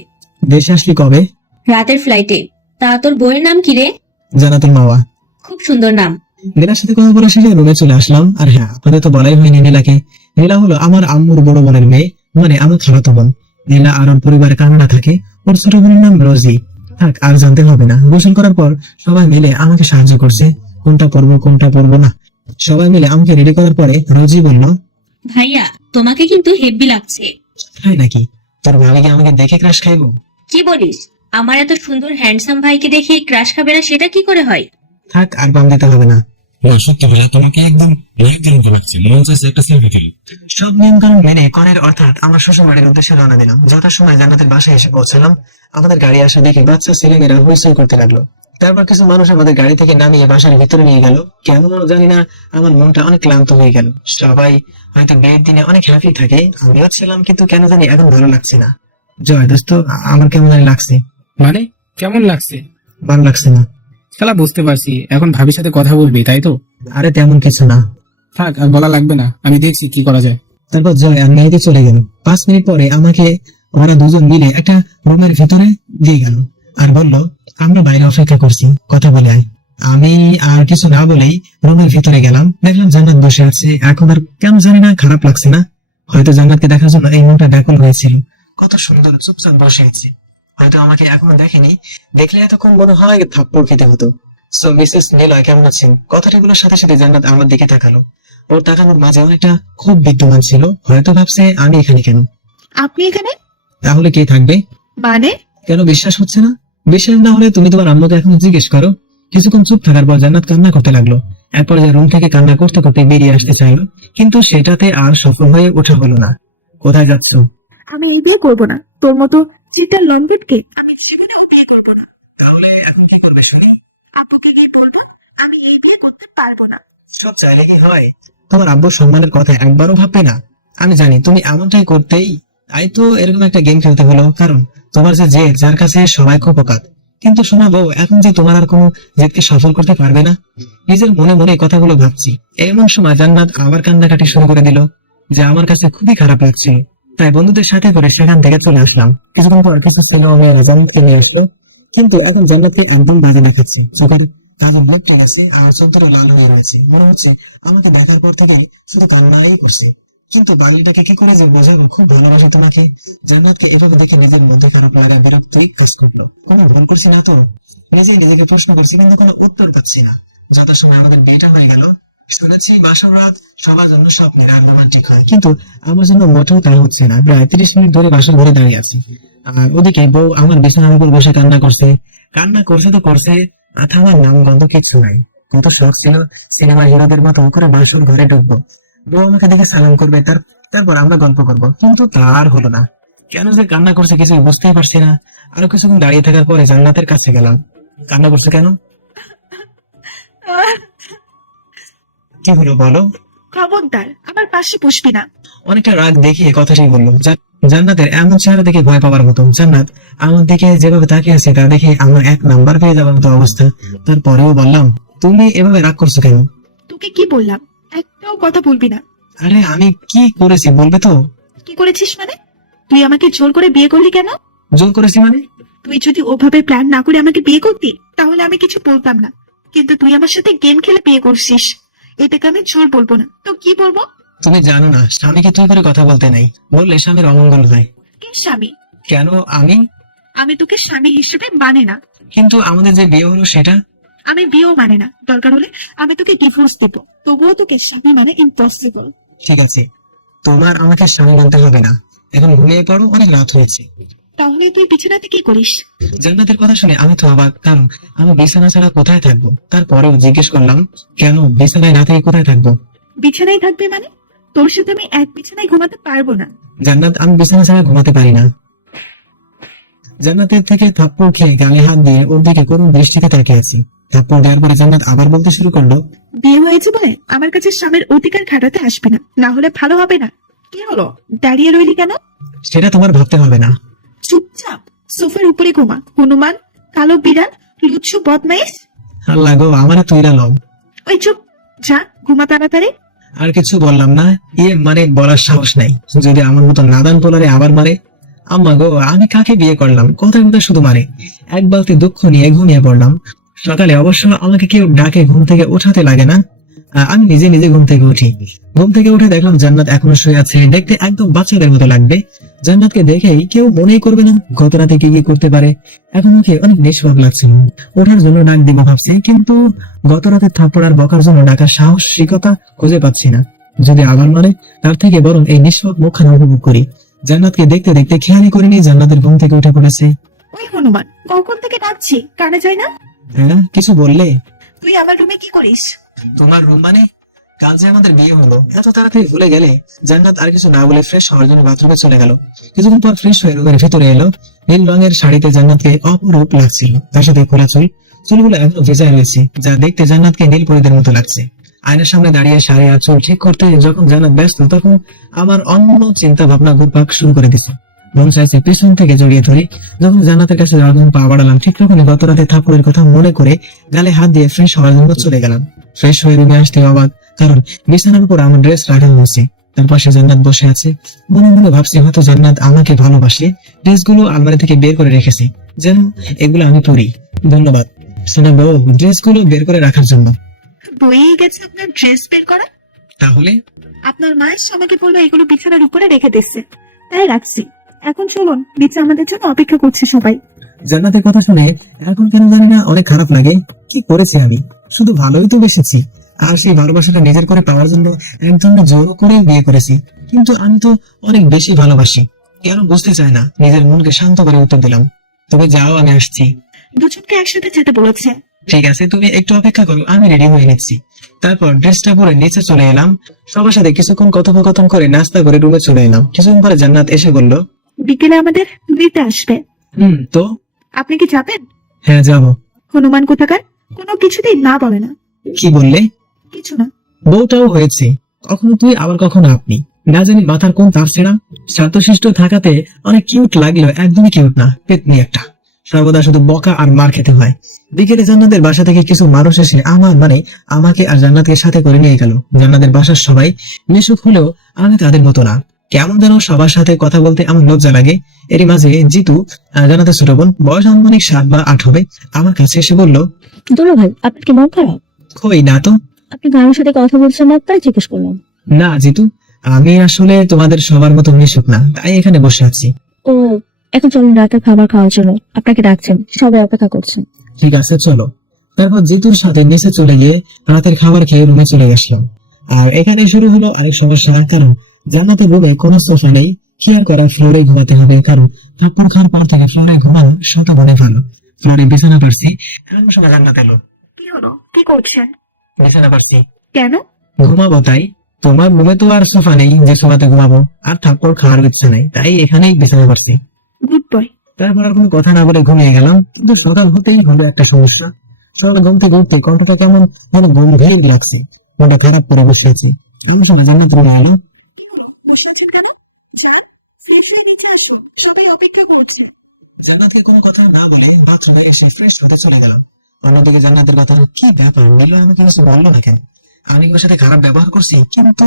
দেশে আসলি কবে? রাতের ফ্লাইটে। তা তোর বইয়ের নাম কি রে? জানাতুল মাওয়া। খুব সুন্দর নাম। নীলার সাথে কথা বলে শেষে রুমে চলে আসলাম। আর হ্যাঁ, আপনাদের তো বলাই হয়নি নীলাকে। নীলা হলো আমার আম্মুর বড় বোনের মেয়ে, মানে আমার খালাতো বোন। নীলা আর ওর পরিবারে কানাডা থাকে। ওর ছোট বোনের নাম রোজি। থাক, আর জানতে হবে না। গোসল করার পর সবাই মিলে আমাকে সাহায্য করছে, কোনটা পরবো কোনটা পরবো না। সবাই মিলে আমাকে রেডি করার পরে রোজি বলল, ভাইয়া, তোমাকে কিন্তু হেব্বি লাগছে। তাই নাকি? তোর ভাবি কি আমাকে দেখে ক্রাশ খাইবো? কি বলিস? আমার এত সুন্দর হ্যান্ডসাম ভাইকে দেখে ক্রাশ খাবে না, সেটা কি করে হয়? থাক, আর বাম দিতে হবে না। সত্যি ভাইয়া, তোমাকে একদম একদিন লাগছে, মন চাইছে একটা সেলফি তুলি। সব নিয়ম কানুন মেনে কনের অর্থাৎ আমরা শ্বশুর বাড়ির উদ্দেশ্যে রওনা দিলাম। যথাসময় জান্নাতের বাসায় এসে পৌঁছালাম। আমাদের গাড়ি আসা দেখে বাচ্চা ছেলেমেয়েরা হুইসল করতে লাগলো। তারপর কিছু মানুষ আমাদের গাড়ি থেকে নামিয়ে বাসার ভিতরে নিয়ে গেল। কেমন জানি না, আমার মনটা অনেক ক্লান্ত হয়ে গেল। সবাই হয়তো বিয়ের দিনে অনেক হ্যাপি থাকে, আমিও ছিলাম, কিন্তু কেন জানি এখন ভালো লাগছে না। জয় দোস্ত, আমার কেমন জানি লাগছে। মানে কেমন লাগছে? ভালো লাগছে না। শালা বুঝতে পারছি, এখন ভাবির সাথে কথা বলবি তাই তো? আরে তেমন কিছু না। থাক, আর বলা লাগবে না, আমি দেখছি কি করা যায়। তারপর জয় আর মেহেদি চলে গেল। 5 মিনিট পরে আমাকে ওরা দুজন মিলে একটা রুমের ভিতরে দিয়ে গেল আর বলল, আমরা বাইরে অপেক্ষা করছি, কথা বলে আয়। আমি আর কিছু না বলেই রুমের ভিতরে গেলাম। দেখলাম জান্নাত বসে আছে। এখন আর কেন জানি না খারাপ লাগছে না। হয়তো জান্নাতকে দেখার জন্য এই মনটা ব্যাকুল হয়েছিল। কত সুন্দর চুপচাপ বসে আছে, হয়তো আমাকে এখনো দেখেনি। দেখলে এতক্ষণ মনে হয় থাপ্পড় খেতে হতো। সো মিসেস নীলয় কেমন আছেন? কথাটিগুলোর সাথে সাথে জান্নাত আমার দিকে তাকালো। ওর তাকানোর মাঝে অনেকটা খুব বিদ্যমান ছিল। হয়তো ভাবছে আমি এখানে কেন। আপনি এখানে? তাহলে কে থাকবে? মানে? কেন বিশ্বাস হচ্ছে না? বিশ্বাস না হলে তুমি তোমার আম্মুকে এখন জিজ্ঞেস করো। কিছুক্ষণ চুপ থাকার পর জান্নাত কান্না করতে লাগলো। এরপর যে রুম থেকে কান্না করতে করতে বেরিয়ে আসতে চাইলো, কিন্তু সেটাতে আর সফল হয়ে ওঠা হলো না। কোথায় যাচ্ছ? আমি এই বিয়ে করবো না। তোর মতো চিটার লম্পটকে আমি জীবনেও বিয়ে করবো না। তাহলে এখন কি করবে শুনি? আব্বুকে গিয়ে বলবো আমি এই বিয়ে করতে পারবো না। সব চাইলে কি হয়? তোমার আব্বুর সম্মানের কথা একবারও ভাববে না? আমি জানি তুমি এমনটাই করতেই, তাই তো এরকম একটা গেম খেলতে হলো। কারণ তোমার যে জেদ, যার কাছে সবাই কোপকাত। কিন্তু শোনাবো, এখন যে তোমার আর কোনো জেদকে সফল করতে পারবে না। নিজের মনে মনে এই কথাগুলো ভাবছি। এমন সময় জান্নাত আবার কান্নাকাটি শুরু করে দিল, যে আমার কাছে খুবই খারাপ লাগছিল। তাই বন্ধুদের সাথে করে সেখান থেকে চলে আসলাম। কিছুক্ষণ পর কিছু ছেলে মেয়েরা জান্নাতকে নিয়ে আসলো, কিন্তু এখন জান্নাতকে একদম বাজে দেখাচ্ছে। চোখের কাজে মুখ চলেছে আর চোখটা লাল হয়ে রয়েছে। মনে হচ্ছে আমাকে দেখার পর থেকে শুধু কান্নাই করছে। কিন্তু বালিটাকে কি করে যে বোঝাবো খুব ভালোবাসে তোমাকে। জান্নাতকে এভাবে দেখে নিজের মধ্যে কারো পরে বিরক্তই কাজ করলো। কোনো ভুল করছি না তো? নিজেকে প্রশ্ন করছি, কিন্তু কোনো উত্তর পাচ্ছি না। যত সময় আমাদের বিয়েটা হয়ে গেল, শুনেছি বাসর রাত সবার জন্য স্বপ্নের আর রোমান্টিক হয়, কিন্তু আমার জন্য মোটেও তাই হচ্ছে না। প্রায় 30 মিনিট ধরে বাসর ঘরে দাঁড়িয়ে আছি, আর ওদিকে বউ আমার বিছানার উপর বসে কান্না করছে। কান্না করছে তো করছে, থামার নাম গন্ধ কিছু নাই। কত শখ ছিল সিনেমা হিরোদের মতো করে বাসর ঘরে ঢুকবো, বউ আমাকে দেখে সালাম করবে, তারপর আমরা গল্প করব, কিন্তু তার হলো না। কেন যে কান্না করছে কিছু বুঝতেই পারছি না। আরো কিছুক্ষণ দাঁড়িয়ে থাকার পরে জান্নাতের কাছে গেলাম। কান্না করছে কেন? কি হলো বলো? খবরদার আমার পাশে বসবি না। অনেকটা রাগ দেখিয়ে কথাটি বললো। জান্নাতের এমন চেহারা দেখে ভয় পাওয়ার মতো। জান্নাত আমার দিকে যেভাবে তাকিয়ে আছে তা দেখে আমার 1 নাম্বার পেয়ে যাওয়ার মতো অবস্থা। তারপরেও বললাম, তুমি এভাবে রাগ করছো কেন? তোকে কি বললাম? একটাও কথা বলবি না। আরে আমি কি করেছি বলবে তো? কি করেছিস মানে? তুই আমাকে জোর করে বিয়ে করলি কেন? জোর করেছি মানে? তুই যদি ওভাবে প্ল্যান না করে আমাকে বিয়ে করতি তাহলে আমি কিছু বলতাম না, কিন্তু তুই আমার সাথে গেম খেলে বিয়ে করছিস। এটাকে আমি জোর বলবো না তো কি বলবো? তুমি জানো না, স্বামীকে তুই করে কথা বলতে নাই, বললে স্বামীর অমঙ্গল হয়। কে স্বামী? কেন আমি? আমি তোকে স্বামী হিসেবে মানে না। কিন্তু আমাদের যে বিয়ে হলো সেটা? আমি বিয়েও মানে না। দরকার হলে আমি তোকে ডিভোর্স দেব, তবুও তোকে স্বামী মানে ইম্পসিবল। ঠিক আছে, তোমার আমাকে স্বামী মানতে হবে না। এখন ঘুমিয়ে পড়ো, অনেক রাত হয়েছে। তাহলে তুই বিছানাতে কি করিস? জান্নাতের কথা শুনে আমি তো অবাক, কারণ আমি বিছানা ছাড়া কোথায় থাকবো। তারপরেও জিজ্ঞেস করলাম, কেন বিছানায় না থেকে কোথায় থাকবো? বিছানায় থাকবে মানে? তোর সাথে আমি এক বিছানায় ঘুমাতে পারবো না। জান্নাত, আমি বিছানা ছাড়া ঘুমাতে পারি না। জান্নাতের থেকে থাপ্পড় খেয়ে গালে হাত দিয়ে ওর দিকে করুণ দৃষ্টিতে তাকিয়ে আছি। থাপ্পড় দেওয়ার পরে জান্নাত আবার বলতে শুরু করলো, বিয়ে হয়েছে বলে আমার কাছে স্বামীর অধিকার খাটাতে আসবে না, না হলে ভালো হবে না। কি হলো, দাঁড়িয়ে রইলি কেন? সেটা তোমার ভাবতে হবে না। চুপচাপ সোফার উপরে ঘুমা, হনুমান, কালো বিড়াল, লুচ্ছু বদমাইশ। আল্লাহ গো, আমার তৈরা লম। ওই চুপ, যা ঘুমা তাড়াতাড়ি। আর কিছু বললাম না, মানে বলার সাহস নাই। যদি আমার মতো নাদান পোলারে আবার মারে। আম্মা গো, আমি কাকে বিয়ে করলাম, কোথায় কোথায় শুধু মারে। এক বালতি দুঃখ নিয়ে ঘুমিয়ে পড়লাম। সকালে অবশ্য আমাকে কেউ ডাকে ঘুম থেকে ওঠাতে লাগে না, আমি নিজে নিজে ঘুম থেকে উঠি। ঘুম থেকে উঠে দেখলাম জান্নাত এখনো শুয়ে আছে, দেখতে একদম বাচ্চাদের মতো লাগবে। জান্নাতকে দেখেই কেউ মনেই করবে না গত রাতে কি কি করতে পারে। এখন ওকে অনেক নিষ্পাপ লাগছিল, ওঠার জন্য ডাক দিব ভাবছি, কিন্তু গত রাতে থাপ্পড় আর বকার জন্য ডাকার সাহসিকতা খুঁজে পাচ্ছি না। যদি আবার মারে তার থেকে বরং এই নিষ্পাপ মুখখানা উপভোগ করি। জান্নাতকে দেখতে দেখতে খেয়ালই করিনি জান্নাতের ঘুম থেকে উঠে পড়েছে। ওই হনুমান, কখন থেকে ডাকছি, কানে যায় না? হ্যাঁ, কিছু বললে? তুই আমার রুমে কি করিস? তোমার রুম মানে? কাল যে আমাদের বিয়ে হলো, এত তাড়াতাড়ি ভুলে গেলে? জান্নাত আর কিছু না বলে ফ্রেশ হওয়ার জন্য বাথরুমে চলে গেল। কিছুক্ষণ পর ফ্রেশ হয়ে রুমের ভিতরে এলো। নীল রঙের শাড়িতে জান্নাতকে অপরূপ লাগছিল, তার সাথে খোলা চুলগুলো একদম ভেজায় রয়েছে, যা দেখতে জান্নাতকে নীল পরিদের মতো লাগছে। আয়নার সামনে দাঁড়িয়ে শাড়ি আর চুল ঠিক করতে যখন জান্নাত ব্যস্ত, তখন আমার অন্য চিন্তা ভাবনা ঘুরপাক শুরু করে দিছে। মন চাইছে পিছন থেকে জড়িয়ে ধরি। যখন জান্নাতের কাছে যখন পা বাড়ালাম, ঠিক তখনই গত রাতে থাপ্পড়ের কথা মনে করে গালে হাত দিয়ে ফ্রেশ হওয়ার জন্য চলে গেলাম। ফ্রেশ হয়ে রুমে আসতে অবাক, কারণ বিছানার উপর আমার ড্রেস রাখা হয়েছে, তার পাশে জান্নাত বসে আছে। মনে মনে ভাবছি হয়তো জান্নাত আমাকে ভালোবাসে, ড্রেসগুলো আলমারি থেকে বের করে রেখেছে যেন এগুলো আমি পরি। ধন্যবাদ সোনা বউ ড্রেসগুলো বের করে রাখার জন্য। বইয়ে গেছে আপনার ড্রেস বের করা? তাহলে আপনার মা এসে আমাকে বললো এগুলো বিছানার উপরে রেখে দিচ্ছে, তাই রাখছি। এখন চলুন, নিচে আমাদের জন্য অপেক্ষা করছে সবাই। জান্নাতের কথা শুনে এখন কেন জানি না অনেক খারাপ লাগে। কি করেছি আমি? শুধু ভালোই তো বেসেছি, আর সেই ভালোবাসাটা নিজের করে পাওয়ার জন্য একজনকে জোর করে বিয়ে করেছি। কিন্তু আমি তো অনেক বেশি ভালোবাসি, কেন বুঝতে চায় না। নিজের মনকে শান্ত করে উত্তর দিলাম, তবে যাও, আমি আসছি। দুজনকে একসাথে যেতে বলেছে। ঠিক আছে, তুমি একটু অপেক্ষা করো, আমি রেডি হয়ে নিচ্ছি। তারপর ড্রেসটা পরে নিচে চলে এলাম। সবার সাথে কিছুক্ষণ কথোপকথন করে নাস্তা করে রুমে চলে এলাম। কিছুক্ষণ পরে জান্নাত এসে বলল, বিকেলে আমাদের দিতে আসবে। তো? আপনি কি যাবেন? হ্যাঁ, যাবো। হনুমান কোথাকার কোনো কিছুতেই না বলে না। কি বললে? কিছু না। বউটাও হয়েছে, কখনো তুই আবার কখনো আপনি, না জানি মাথার কোন তার ছেঁড়া। শান্তশিষ্ট থাকাতে অনেক কিউট লাগলেও একদমই কিউট না, পেতনি একটা। সর্বদা শুধু বকা আর মার খেতে হয়। বিকেলে জান্নাতের বাসা থেকে কিছু মানুষ এসে আমাকে আর জান্নাতকে সাথে করে নিয়ে গেল। জান্নাতের বাসার সবাই মিশুক হলেও আমি তাদের মতো না, কেমন যেন সবার সাথে কথা বলতে আমার লজ্জা লাগে। এরই মাঝে জিতু, জান্নাতের ছোট বোন, বয়স আনুমানিক 7 বা 8 হবে, আমার কাছে এসে বলল, দুলা ভাই, আপনার কি মন খারাপ? কই না তো। আপনি কারোর সাথে কথা বলছেন না, তাই জিজ্ঞেস করলাম। না জিতু, আমি আসলে তোমাদের সবার মতো মিশুক না, তাই এখানে বসে আছি। ও, এখন চলুন রাতের খাবার খাওয়ার জন্য, আপনাকে ডাকছেন, সবাই অপেক্ষা করছেন। ঠিক আছে, চলো। তারপর জিতুর সাথে নিচে চলে গিয়ে রাতের খাবার খেয়ে রুমে চলে গেছিলাম। আর এখানে শুরু হলো আরেক সমস্যা, কারণ জান্নাতের রুমে কোনো সোফা নেই। কি আর করা, ফ্লোরে ঘুমাতে হবে, কারণ থাপ্পড় খাওয়ার পর থেকে ফ্লোরে ঘুমানো শতগুণে ভালো। ফ্লোরে বিছানা পারছি, এমন সময় জান্নাত এলো। কি হলো, কি করছেন? বিছানা পারছি। কেন? ঘুমাবো তাই। তোমার রুমে তো আর সোফা নেই যে সোফাতে ঘুমাবো, আর থাপ্পড় খাওয়ার ইচ্ছা নেই, তাই এখানেই বিছানা পারছি। Good boy. তারপর আর কোনো কথা না বলে ঘুমিয়ে গেলাম। কিন্তু সকাল হতেই হলো একটা সমস্যা। সকালে ঘুম থেকে উঠতে কণ্ঠটা কেমন যেন গম্ভীর লাগছে, মনটা খারাপ করে বসে আছি। এমন সময় জান্নাত রুমে এলো। কি হলো, বসে আছেন কেন? যান, ফ্রেশ হয়ে নিচে আসুন, সবাই অপেক্ষা করছে। জান্নাতকে কোনো কথা না বলে বাথরুমে এসে ফ্রেশ হতে চলে গেলাম। অন্যদিকে জান্নাতের কথা, কি ব্যাপার, নীলা আমাকে কিছু বললো না কেন? আমি ওর সাথে খারাপ ব্যবহার করছি, কিন্তু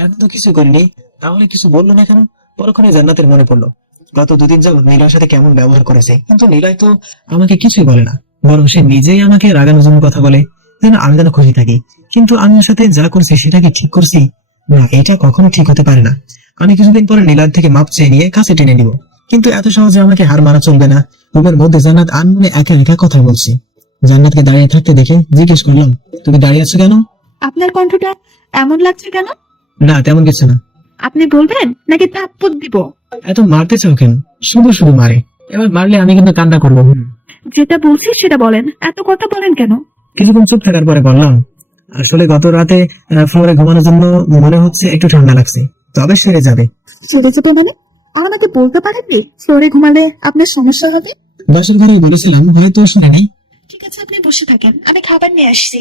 এখন তো কিছু করিনি, তাহলে কিছু বললো না কেন? পরক্ষণে জান্নাতের মনে পড়লো গত 2 দিন যাবত নীলার সাথে কেমন ব্যবহার করেছে, কিন্তু নীলাই তো আমাকে কিছুই বলে না, বরং সে নিজেই আমাকে রাগানোর জন্য কথা বলে, যেন আমি যেন খুশি থাকি। কিন্তু আমি ওর সাথে যা করছি সেটা কি ঠিক করছি? না, এটা কখনো ঠিক হতে পারে না। আমি কিছুদিন পরে নীলার থেকে মাপ চেয়ে নিয়ে কাছে টেনে নিব, কিন্তু এত সহজে আমাকে হার মানা চলবে না। রুমের মধ্যে জান্নাত আনমনে একা একা কথা বলছে। জান্নাতকে দাঁড়িয়ে থাকতে দেখে জিজ্ঞেস করলাম, তুমি দাঁড়িয়ে আছো কেন? আপনার কণ্ঠটা এমন লাগছে কেন? না, তেমন কিছু না। আপনি বলবেন নাকি থাপ্পড় দিব? এত মারতে চাও কেন? শুধু শুধু মারে, এবার মারলে আমি কিন্তু কান্না করবো। যেটা বলছি সেটা বলেন, এত কথা বলেন কেন? কিছুক্ষণ চুপ থাকার পরে বললাম, আসলে গত রাতে ফ্লোরে ঘুমানোর জন্য মনে হচ্ছে একটু ঠান্ডা লাগছে, তবে সেরে যাবে। ছেড়ে যেতে মানে? আর আমাকে বলতে পারেননি ফ্লোরে ঘুমালে আপনার সমস্যা হবে? বাসর ঘরে বলেছিলাম, হয়তো শুনেনি। ঠিক আছে, আপনি বসে থাকেন, আমি খাবার নিয়ে আসছি।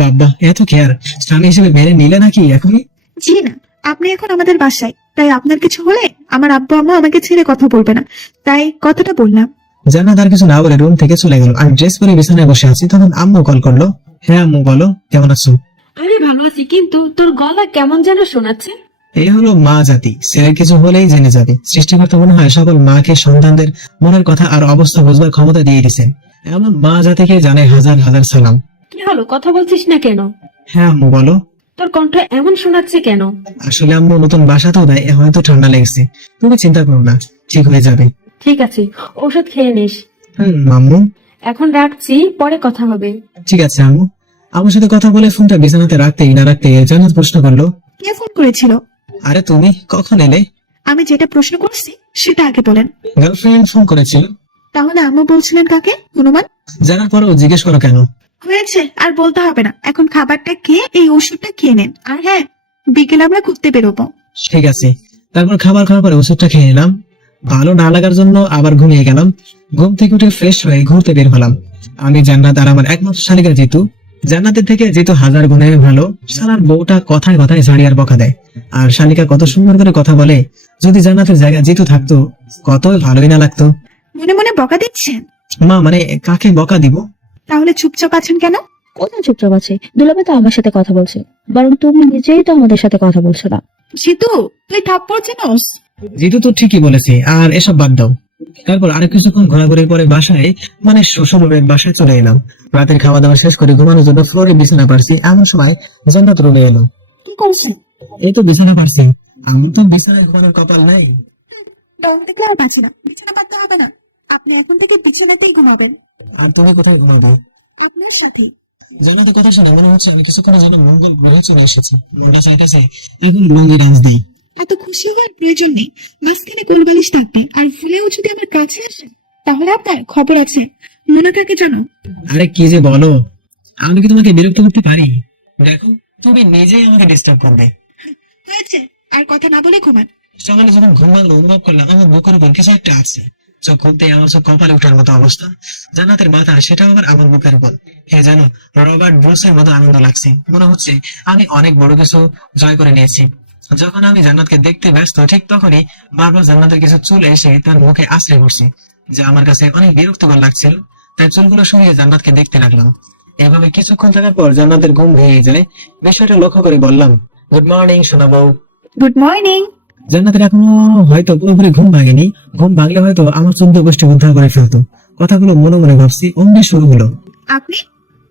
বাবা, এত কেয়ার স্বামী হিসেবে মেনে নিলে নাকি এখনই? জি না, আপনি এখন আমাদের বাসায়, তাই আপনার কিছু হলে আমার আব্বু আম্মু আমাকে ছেড়ে কথা বলবে না, তাই কথাটা বললাম। জান্নাত আর কিছু না বলে রুম থেকে চলে গেল। আমি ড্রেস পরে বিছানায় বসে আছি, তখন আম্মু কল করলো। হ্যাঁ আম্মু, বলো কেমন আছো? আমি ভালো আছি, কিন্তু তোর গলা কেমন যেন শোনাচ্ছে। এই হলো মা জাতি, ছেলের কিছু হলেই জেনে যাবে। সৃষ্টিকর্তা মনে হয় সকল মাকে সন্তানদের মনের কথা আর অবস্থা বুঝবার ক্ষমতা দিয়ে দিয়েছেন। এমন মা জাতিকে জানে হাজার হাজার সালাম। কি হলো, কথা বলছিস না কেন? হ্যাঁ আম্মু বলো। তোর কণ্ঠ এমন শোনাচ্ছে কেন? আসলে আম্মু নতুন বাসাতেও দেয়, হয়তো ঠান্ডা লেগেছে। তুমি চিন্তা করো না, ঠিক হয়ে যাবে। ঠিক আছে, ওষুধ খেয়ে নিস। আম্মু এখন রাখছি, পরে কথা হবে। ঠিক আছে আম্মু। আমার সাথে কথা বলে ফোনটা বিছানাতে রাখতেই না রাখতে জান্নাত প্রশ্ন করলো, কে ফোন করেছিল? আরে তুমি কখন এলে? আমি যেটা প্রশ্ন করছি সেটা আগে বলেন। গার্লফ্রেন্ড ফোন করেছিল। তাহলে আম্মু বলছিলেন কাকে? হনুমান? জানার পরেও জিজ্ঞেস করো কেন? হয়েছে, আর বলতে হবে না। এখন খাবারটা খেয়ে এই ওষুধটা খেয়ে নেন, আর হ্যাঁ, বিকেলে আমরা ঘুরতে বেরোবো। ঠিক আছে। তারপর খাবার খাওয়ার পরে ওষুধটা খেয়ে নিলাম। ভালো না লাগার জন্য আবার ঘুমিয়ে গেলাম। ঘুম থেকে উঠে ফ্রেশ হয়ে ঘুরতে বের হলাম। আমি জান্নাত আর আমার একমাত্র শালিকা জিতু। জান্নাতের থেকে জিতু হাজার গুণে ভালো। শালার বউটা কথায় কথায় ঝাড়িয়ার বকা দেয়, আর শালিকা কত সুন্দর করে কথা বলে। যদি জান্নাতের জায়গায় জিতু থাকতো কত ভালোই না লাগতো। মনে মনে বকা দিচ্ছেন? মা মানে কাকে বকা দিব? তাহলে চুপচাপ আছেন কেন? কোথায় চুপচাপ আছে? দুলাভাই তো আমার সাথে কথা বলছে, বরং তুমি নিজেই তো আমাদের সাথে কথা বলছো না। জিতু, তুই থাপ্পড় চিনোস? জিতু তো ঠিকই বলেছে, আর এসব বাদ দাও। তারপর আরেক কিছুক্ষণ ঘোরাঘুরির পরে বাসায় মানে শ্বশুরের বাসায় চলে এলাম। রাতের খাওয়া দাওয়া শেষ করে ঘুমানোর জন্য ফ্লোরে বিছানা পারছি, এমন সময় জান্নাত রুমে এলো। কি করছে? এই তো বিছানা পারছি। আমার তো বিছানায় ঘুমানোর কপাল নাই। ডং দেখলে আর বাঁচি না, বিছানা পাততে হবে না। আপনি এখন থেকে বিছানাতেই ঘুমাবেন। আর তুমি কোথায় ঘুমাবে? আপনার সাথে। জান্নাতের কথা শুনে মনে হচ্ছে আমি কিছুক্ষণের জন্য মঙ্গল গ্রহে চলে এসেছি। মনটা চাইতেছে এখন রঙে ডান্স দিই। এত খুশি হওয়ার প্রয়োজন নেই। মাঝখানে কোলবালিশ থাকবে, আর ফুলেও যদি আমার কাছে আসে তাহলে আপনার খবর আছে। মনে থাকে জানো? আরে কি যে বলো, আমি কি তোমাকে বিরক্ত করতে পারি? দেখো, তুমি নিজেই আমাকে ডিস্টার্ব করবে। হয়েছে, আর কথা না বলে ঘুমান। সকালে যখন ঘুম ভাঙলো অনুভব করলাম আমার বুকের উপর কিছু একটা আছে। চোখ খুলতে আমার চোখ কপালে ওঠার মতো অবস্থা। জান্নাতের মাথা, সেটাও আবার আমার বুকের উপর। হে জানো, রবার্ট ব্রুসের মতো আনন্দ লাগছে। মনে হচ্ছে আমি অনেক বড় কিছু জয় করে নিয়েছি। যখন আমি জান্নাতকে দেখতে ব্যস্ত, ঠিক তখনই বারবার জান্নাতের কিছু চুল এসে তার মুখে আশ্রে পড়ছে, যা আমার কাছে অনেক বিরক্তিকর লাগছিল। তাই চুলগুলো সরিয়ে জান্নাতকে দেখতে লাগলাম। এভাবে কিছুক্ষণ থাকার পর জান্নাতের ঘুম ভেঙে যায়। বিষয়টা লক্ষ্য করে বললাম, গুড মর্নিং সোনা বউ। Good morning. জান্নাতের এখনো হয়তো পুরোপুরি ঘুম ভাঙেনি। ঘুম ভাঙলে হয়তো আমার 14 গোষ্ঠী উদ্ধার করে ফেলতো। কথাগুলো মনে মনে ভাবছি, অমনি শুরু হলো। আপনি,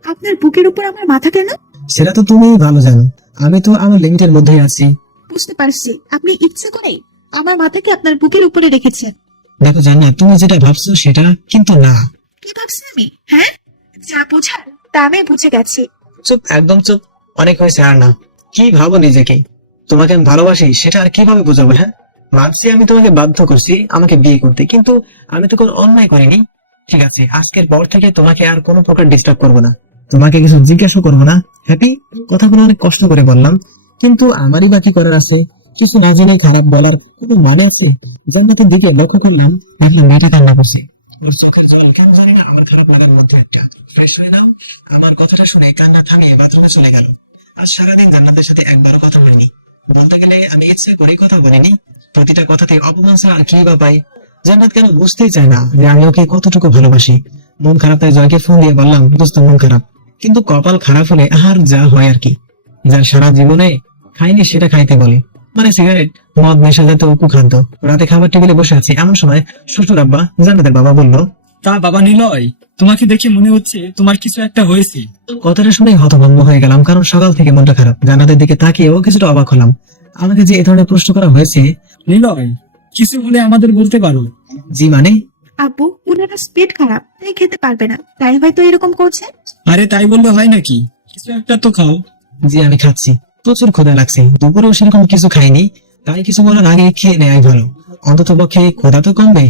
আপনার বুকের উপর আমার মাথা কেন? সেটা তো তুমি ভালো জানো, আমি তো আমার লিমিটের মধ্যেই আছি। বুঝতে পারছি, আপনি ইচ্ছে করে আমার মাথাকে আপনার বুকের উপরে রেখেছেন। দেখো জান্নাত, তুমি যেটা ভাবছো সেটা কিন্তু না। কি ভাবছি আমি? হ্যাঁ, যা বোঝার তা আমি বুঝে গেছি। চুপ, একদম চুপ। অনেক হয়েছে, আর না। কি ভাবো নিজেকে? তোমাকে আমি ভালোবাসি সেটা আর কিভাবে বোঝাবো? হ্যাঁ, ভাবছি আমি তোমাকে বাধ্য করছি আমাকে বিয়ে করতে, কিন্তু আমি তো কোনো অন্যায় করিনি। ঠিক আছে, আজকের পর থেকে তোমাকে আর কোনো প্রকার ডিস্টার্ব করবো না, তোমাকে কিছু জিজ্ঞাসা করবো না। হ্যাপি? কথাগুলো অনেক কষ্ট করে বললাম, কিন্তু আমারই বাকি করার আছে। কিছু না জেনে খারাপ বলার কোনো মানে আছে? জান্নাতের দিকে লক্ষ্য করলাম, দেখলাম মেয়েটা কান্না করছে। ওর চোখের জল কেন জানি না আমার খারাপ লাগার মধ্যে একটা। ফ্রেশ হয়ে নাও। আমার কথাটা শুনে কান্না থামিয়ে বাথরুমে চলে গেল। আজ সারাদিন জান্নাতের সাথে একবারও কথা বলিনি। বলতে গেলে আমি ইচ্ছে করেই কথা বলিনি। প্রতিটা কথাতে অপমান ছাড়া আর কি বা পাই। জান্নাত কেন বুঝতেই চায় না যে আমি ওকে কতটুকু ভালোবাসি। মন খারাপ তাই জয়কে ফোন দিয়ে বললাম, দোস্ত মন খারাপ। কিন্তু কপাল খারাপ হলে আর যা হয় আর কি। যার সারা জীবনে খাইনি সেটা খাইতে বলে, মানে সিগারেট, মদ, নেশা জাতীয় কুখাদ্য। রাতে খাবার টেবিলে বসে আছি, এমন সময় শ্বশুর আব্বা, জান্নাতের বাবা বলল, তা বাবা নিলয়, তোমাকে দেখে মনে হচ্ছে তোমার কিছু একটা হয়েছে। কথাটা শুনে হতভম্ব হয়ে গেলাম, কারণ সকাল থেকে মনটা খারাপ। জান্নাতের দিকে তাকিয়েও কিছুটা অবাক হলাম। আমাকে যে এ ধরনের প্রশ্ন করা হয়েছে। নিলয়, কিছু হলে আমাদের বলতে পারো। জি মানে? আব্বু, উনারা স্পিড খারাপ, তাই খেতে পারবে না, তাই হয়তো এরকম করছে। আরে তাই বললে হয় নাকি? কিছু একটা তো খাও। জি আমি খাচ্ছি, প্রচুর ক্ষুধা লাগছে। দুপুরেও সেরকম কিছু খাইনি, তাই কিছু বলার আগে খেয়ে নেওয়াই ভালো। অন্তত পক্ষে ক্ষুধা তো কমবে।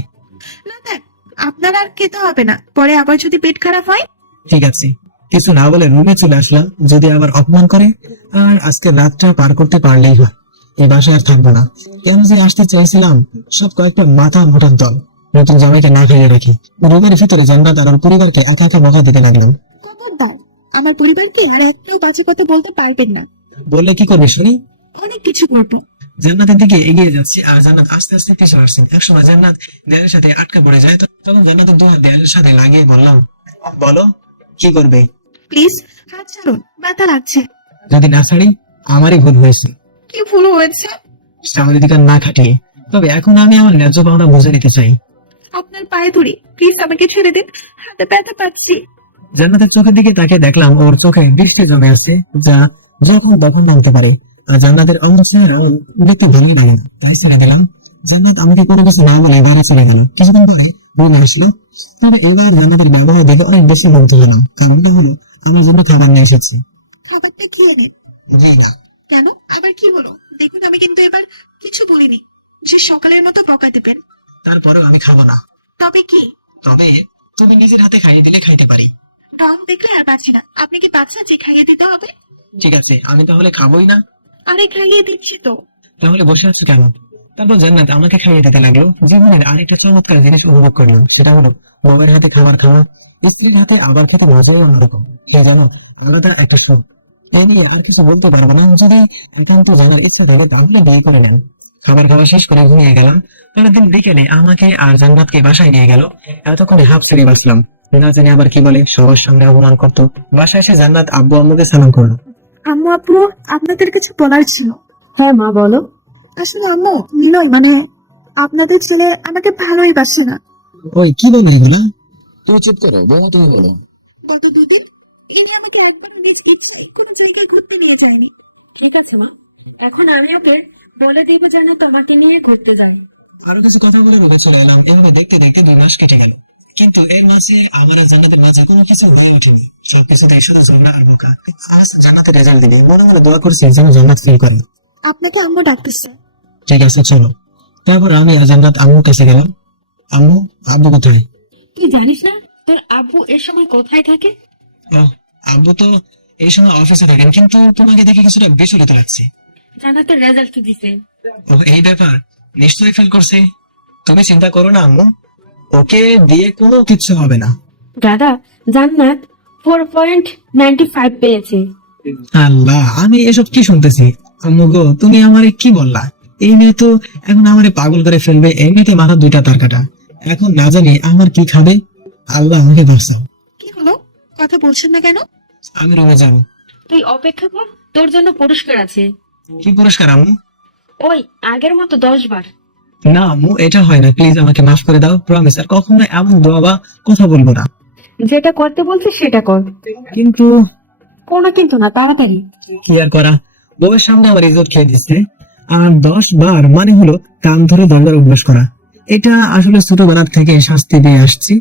না দেখ, আপনার আর খেতে হবে না, পরে আবার যদি পেট খারাপ হয়। ঠিক আছে। কিছু না বলে রুমে চলে আসলাম, যদি আবার অপমান করে। আর আজকে রাতটা পার করতে পারলেই হয়, এই বাসায় আর থাকবো না। কেন যে আসতে চাইছিলাম, সব কয়েকটা মাথা মোটার দল। নতুন জামাইকে না খাইয়ে রাখি। রুমের ভিতরে জান্নাত আর ওর পরিবারকে একা একা বকা দিতে লাগলাম। খবরদার, আমার পরিবারকে আর একটাও বাজে কথা বলতে পারবেন না। বললে কি করবে শুনি? অনেক কিছু করবো। জান্নাতের দিকে এগিয়ে যাচ্ছে আর জান্নাত আস্তে আস্তে পিছু আসছে। একসময় জান্নাত দেয়ালের সাথে আটকা পড়ে যায়, তখন জান্নাতের দুই হাত দেয়ালের সাথে লাগিয়ে বললাম, বলো কি করবে? প্লিজ হাত ছাড়ুন, ব্যথা লাগছে। যদি না ছাড়ি, আমারই ভুল হয়েছে, কি ভুল হয়েছে? সামনের দিকে না খাটিয়ে। তবে এখন আমি আমার ন্যায্য পাওনা বুঝে নিতে চাই। আপনার পায়ে ধরি, প্লিজ আমাকে ছেড়ে দিন, হাতে ব্যথা পাচ্ছি। জান্নাতের চোখের দিকে তাকে দেখলাম, ওর চোখে বৃষ্টি জমে আছে, যা যখন তখন নামতে পারে। আর জান্নাতের অন্য চেহারা দেখতে ভালোই লাগে না, তাই ছেড়ে দিলাম। জান্নাত আমাকে কোনো কিছু না বলে বাইরে চলে গেল। কিছুদিন পরে রুমে আসলো। তবে এবার জান্নাতের ব্যবহার দেখে অনেক বেশি মুগ্ধ হলাম। কারণটা হলো আমার জন্য খাবার নিয়ে এসেছে। খাবারটা কি এলেন? জি না। কেন, আবার কি হলো? দেখুন, আমি কিন্তু এবার কিছু বলিনি যে সকালের মতো বকা দেবেন। তারপরেও আমি খাবো না। তবে কি? তবে তুমি নিজের হাতে খাইয়ে দিলে খাইতে পারি। রং দেখলে আর বাঁচি না। আপনি কি বাচ্চা যে খাইয়ে দিতে হবে? ঠিক আছে, আমি তাহলে খাবোই না। আরে খাইয়ে দিচ্ছি তো। তাহলে বসে আছো কেন? তারপর জান্নাত আমাকে খাইয়ে দিতে লাগলো। জীবনের আরেকটা চমৎকার জিনিস উপভোগ করলাম, সেটা হলো বউয়ের হাতে খাবার খাওয়া। স্ত্রীর হাতে আবার খেতে মজাই অন্যরকম। সে যেন আলাদা একটা সুখ। এই নিয়ে আর কিছু বলতে পারবো না। যদি একান্ত জানার ইচ্ছা থাকে তাহলে বিয়ে করে নেন। খাবার খাওয়া শেষ করে ঘুমিয়ে গেলাম। পরের দিন বিকেলে আমাকে আর জান্নাতকে বাসায় নিয়ে গেল। এতক্ষণে হাফ ছেড়ে বাঁচলাম, না জানি আবার কি বলে, সবার সামনে অপমান করতো। বাসায় এসে জান্নাত আব্বু আম্মুকে সালাম করলো। আম্মু আপু, আপনাদের কিছু বলার ছিল। হ্যাঁ মা, বলো। আসলে আম্মু, নিলয় মানে আপনাদের ছেলে আমাকে ভালোই বাসে না। ওই কি বলো এগুলো? তুমি চুপ করো বৌমা, তুমি বলো। গত দুদিন ইনি আমাকে একবার নিজ ইচ্ছায় কোনো জায়গায় ঘুরতে নিয়ে যায়নি। ঠিক আছে মা, এখন আমি ওকে বলে দিব যেন তোমাকে নিয়ে ঘুরতে যায়। আরো কিছু কথা বলে রুমে চলে এলাম। এভাবে দেখতে দেখতে 2 মাস কেটে গেল। কিন্তু এই মাসে আমার আর জান্নাতের মাঝে কোনো কিছু হয়ে ওঠেনি। সবকিছুতে শুধু ঝগড়া আর বোকা। আজ জান্নাতের রেজাল্ট দিবে, মনে মনে দোয়া করছি যেন জান্নাত ফেল করে। আপনাকে আম্মু ডাকতেছে। ঠিক আছে চলো। তারপর আমি আর জান্নাত আম্মুর কাছে গেলাম। আম্মু, আব্বু কোথায়? তুই জানিস না তোর আব্বু এ সময় কোথায় থাকে? ও, আব্বু তো এই সময় অফিসে থাকেন, কিন্তু তোমাকে দেখে কিছুটা বিচলিত লাগছে। জান্নাতের রেজাল্ট দিছে। ও, এই ব্যাপার, নিশ্চয়ই ফেল করছে। তুমি চিন্তা করো না আম্মু, ওকে দিয়ে কোনো কিছু হবে না। দাদা, জান্নাত 4.95 পেয়েছে। আল্লাহ, আমি এসব কি শুনতেছি? আম্মু গো, তুমি আমারে কি বললা? এই মেয়ে তো এখন আমারে পাগল করে ফেলবে। এমনিতে মাথা 2টা তার কাটা। এখন না জানি আমার কি খাবে। আল্লাহ আমাকে বাঁচাও। কি হলো, কথা বলছেন না কেন? আমি রুমে যাবো। তুই অপেক্ষা কর, তোর জন্য পুরস্কার আছে। কি পুরস্কার আম্মু? ওই আগের মতো 10 বার। না আম্মু, এটা হয় না, প্লিজ আমাকে মাফ করে দাও, প্রমিস। আর কখনো এমন দোয়া বা কথা বলবো না। যেটা করতে বলছিস সেটা কর। কিন্তু কোনো কিন্তু না, তাড়াতাড়ি। কি আর করা, বউয়ের সামনে আমার ইজ্জত খেয়ে দিচ্ছে। আর 10 বার মানে হলো কান ধরে দরজার উল্লাস করা। এটা আসলে ছোটবেলার থেকে শাস্তি দিয়ে আসছি,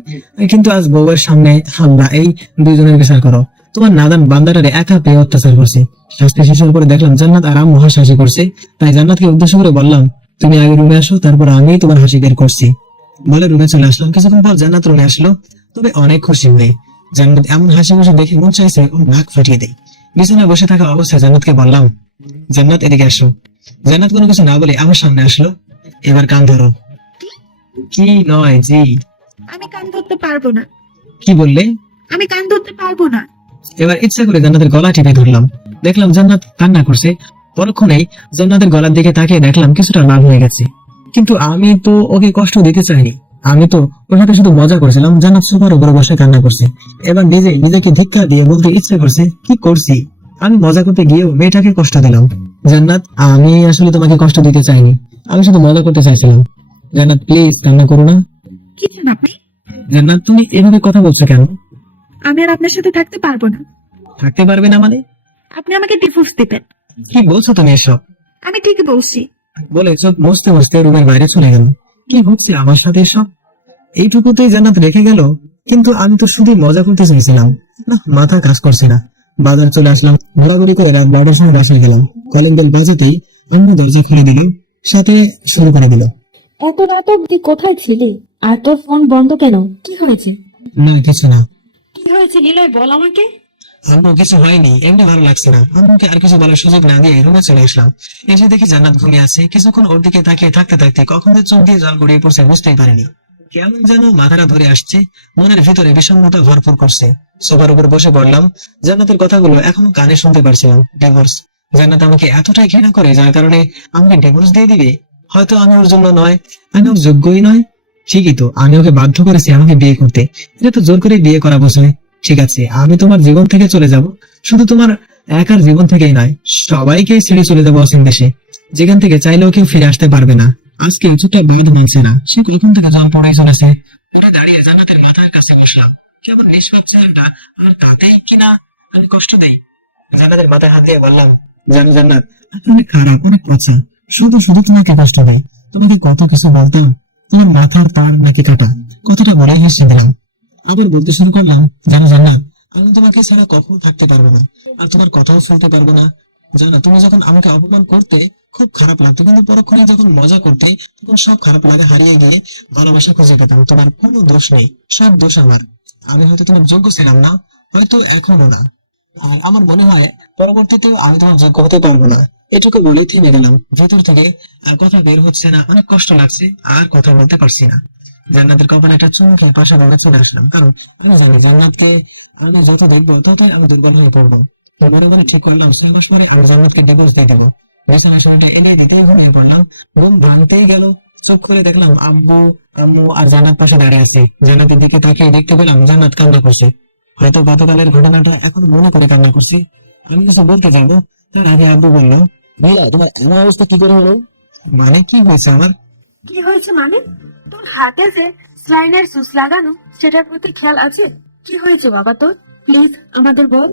কিন্তু আজ বউয়ের সামনে হামলা। এই দুইজনের বিচার করো। তোমার নাদান বান্দাটারে একা পেয়ে অত্যাচার করছে। শাস্তি শেষ হওয়ার পরে দেখলাম জান্নাত আর আম্মু হাসাহাসি করছে। তাই জান্নাতকে উদ্দেশ্য করে বললাম, তুমি আগে রুমে আসো, তারপর আমি তোমার হাসি বের করছি। বলে রুমে চলে আসলাম। কিছুক্ষণ পর জান্নাত রুমে আসলো, তবে অনেক খুশি হয়ে। জান্নাত এমন হাসি খুশি দেখে মন চাইছে ওর নাক ফাটিয়ে দেয়। বিছানায় বসে থাকা অবস্থায় জান্নাতকে বললাম, জান্নাত এদিকে আসো। জান্নাত কোনো কিছু না বলে আমার সামনে আসলো। এবার কান ধরো। কি নয় জি? আমি কান ধরতে পারবো না। কি বললে? আমি কান ধরতে পারবো না। এবার ইচ্ছা করে জান্নাতের গলা টিপে ধরলাম। দেখলাম জান্নাত কান্না করছে। পরক্ষণেই জান্নাতের গলার দিকে তাকিয়ে দেখলাম কিছুটা লাল হয়ে গেছে। কিন্তু আমি তো ওকে কষ্ট দিতে চাইনি। আমি তো ওর সাথে শুধু মজা করছিলাম। জান্নাত সোফার উপরে বসে কান্না করছে। এবার নিজেকে ধিক্কার দিয়ে বলতে ইচ্ছে করছে, কি করছি আমি? মজা করতে গিয়েও মেয়েটাকে কষ্ট দিলাম। জান্নাত, আমি আসলে তোমাকে কষ্ট দিতে চাইনি, আমি শুধু মজা করতে চাইছিলাম। জান্নাত প্লিজ কান্না করো না। কি চান আপনি? জান্নাত, তুমি এভাবে কথা বলছো কেন? আমি আর আপনার সাথে থাকতে পারবো না। থাকতে পারবে না মানে? আপনি আমাকে ডিভোর্স দিবেন। কি বলছো তুমি এসব? আমি ঠিকই বলছি। বলে চোখ মুছতে মুছতে রুমের বাইরে চলে গেল। কি হচ্ছে আমার সাথে এসব? এইটুকুতেই জান্নাত রেখে গেল। কিন্তু আমি তো শুধু মজা করতে চাইছিলাম। না, মাথা কাজ করছে না। বাজার চলে আসলাম। ঘোরাঘুরি করে রাত 12টার সময় বাসায় গেলাম। কলিং বেল বাজাতেই আম্মু দরজা খুলে দিল, সাথে শুরু করে দিল, এত রাত অব্দি কোথায় ছিলি? আর তোর ফোন বন্ধ কেন? কি হয়েছে? না কিছু না। কি হয়েছে নিলয়, বল আমাকে। আম্মু কিছু হয়নি, এমনি ভালো লাগছে না। আম্মুকে আর কিছু বলার সুযোগ না দিয়ে রুমে চলে আসলাম। এসে দেখি জান্নাত ঘুমিয়ে আছে। কিছুক্ষণ ওর দিকে তাকিয়ে থাকতে থাকতে কখন যে চোখ দিয়ে জল গড়িয়ে পড়ছে বুঝতেই পারিনি। কেমন যেন মাথাটা ধরে আসছে, মনের ভিতরে বিষণ্ণতা ভরপুর করছে। সোফার উপর বসে পড়লাম। জান্নাতের কথাগুলো এখনো কানে শুনতে পারছিলাম। ডিভোর্স, জান্নাত আমাকে এতটাই ঘৃণা করে যার কারণে আমাকে ডিভোর্স দিয়ে দিবে। হয়তো আমি ওর জন্য নয়, আমি ওর যোগ্যই নয়। ঠিকই তো, আমি ওকে বাধ্য করেছি আমাকে বিয়ে করতে। এটা তো জোর করে বিয়ে করা বোঝায়। ঠিক আছে, আমি তোমার জীবন থেকে চলে যাব, শুধু তোমার একার জীবন থেকেই নয়, সবাইকে ছেড়ে চলে যাবো অসীম দেশে, যেখান থেকে চাইলেও কেউ ফিরে আসতে পারবে না। আজকে কিছুটা বাদ মানছে না, সে কখন থেকে জল পড়ে চলেছে। উঠে দাঁড়িয়ে জান্নাতের মাথার কাছে বসলাম। কেমন নিষ্পাপ ছেলেটা, আর তাতেই কিনা আমি কষ্ট দেই। জান্নাতের মাথায় হাত দিয়ে বললাম, জানো জান্নাত, আপনি অনেক খারাপ, অনেক পচা, শুধু শুধু তোমাকে কষ্ট দেয়। তোমাকে কত কিছু বলতাম, তোমার মাথার তার নাকি কাটা, কতটা বড় হেসে দিলাম। আবার বলতে শুরু করলাম, জানো জান্নাত, আমি তোমাকে ছাড়া কখনো থাকতে পারবো না, আর তোমার কথাও শুনতে পারবো না। জানো, তুমি যখন আমাকে অপমান করতে খুব খারাপ লাগতো, কিন্তু পরক্ষণে যখন মজা করতে তখন সব খারাপ লাগা হারিয়ে গিয়ে ভালোবাসা খুঁজে পেতাম। তোমার কোনো দোষ নেই, সব দোষ আমার। আমি হয়তো তোমার যোগ্য ছিলাম না, হয়তো এখনো না, আর আমার মনে হয় পরবর্তীতে আমি তোমার যোগ্য হতে পারবো না। এটুকু বলেই থেমে গেলাম। ভেতর থেকে আর কথা বের হচ্ছে না, অনেক কষ্ট লাগছে, আর কথা বলতে পারছি না। জান্নাতের কপালে একটা চুমু খেয়ে পাশে ঘরে চলে আসলাম, কারণ আমি জানি জান্নাতকে আমি যত দেখবো ততই আমি দুর্বল হয়ে পড়বো। তো মনে মনে ঠিক করলাম 6 মাস পরে আমার জান্নাতকে ডিভোর্স দিয়ে দেবো। বিছানার সময়টা এনে দিতেই ঘুমিয়ে পড়লাম। ঘুম ভাঙতেই গেল, চোখ খুলে দেখলাম আব্বু, আম্মু আর জান্নাত পাশে দাঁড়িয়ে আছে। জান্নাতের দিকে তাকিয়ে দেখতে পেলাম জান্নাত কান্না করছে। হয়তো গতকালের ঘটনাটা এখন মনে করে কান্না করছি। আমি কিছু বলতে যাবো, তার আগে আব্বু বললো, ভাইয়া, তোমার এমন অবস্থা কি করে হলো? মানে কি হয়েছে আমার? কি হয়েছে মানে? তোর হাতে যে স্লাইনের সুস লাগানো, সেটার প্রতি খেয়াল আছে? কি হয়েছে বাবা তোর? প্লিজ আমাদের বল।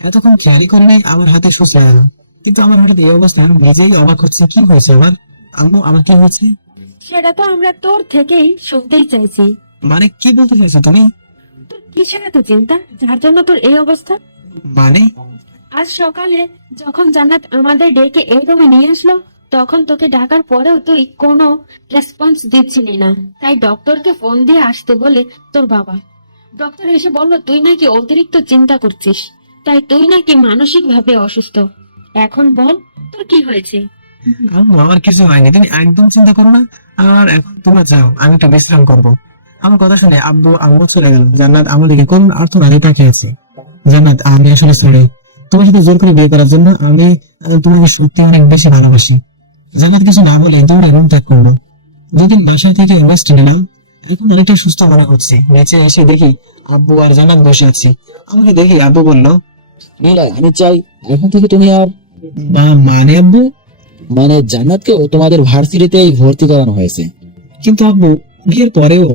এতক্ষণ খেয়ালই করে নাই আমার হাতে সুচ লাগানো, কিন্তু আমার হঠাৎ এই অবস্থা, আমি নিজেই অবাক হচ্ছে। কি হয়েছে আমার? আম্মু, আমার কি হয়েছে? সেটা তো আমরা তোর থেকেই শুনতেই চাইছি। মানে কি বলতে চাইছো তুমি? তোর কিসের এত চিন্তা, যার জন্য তোর এই অবস্থা? মানে আজ সকালে যখন জান্নাত আমাদের ডেকে এই রুমে নিয়ে আসলো, তখন তোকে ডাকার পরেও তুই কোনো রেসপন্স দিচ্ছিলি না। তাই ডক্টরকে ফোন দিয়ে আসতে বলে তোর বাবা। ডক্টর এসে বলল তুই নাকি অতিরিক্ত চিন্তা করছিস, তাই তুই নাকি মানসিক ভাবে অসুস্থ। এখন বল, তোর কি হয়েছে? আম্মু, আমার কিছু হয়নি, তুমি একদম চিন্তা করো না। আর এখন তোমরা যাও, আমি একটু বিশ্রাম করবো। আমার কথা শুনে আব্বু আম্মু চলে গেল। জান্নাত আমার দিকে করুন আর্তনাদে তাকিয়ে আছে। জান্নাত, আমি আসলে সরি, তোমার সাথে জোর করে বিয়ে করার জন্য। আমি তোমাকে সত্যি অনেক বেশি ভালোবাসি। জান্নাত কিছু না বলে দৌড়ে রুম ত্যাগ করলো। দুদিন বাসা থেকে রেস্ট নিলাম, এখন অনেকটা সুস্থ মনে হচ্ছে। নিচে এসে দেখি আব্বু আর জান্নাত বসে আছি। আমাকে দেখি আব্বু বলল, নীলা, আমি চাই এখন থেকে তুমি আর মানে আব্বু? মানে জান্নাতকেও তোমাদের ভার্সিটিতেই ভর্তি করানো হয়েছে। কিন্তু আব্বু, বিয়ের পরেও?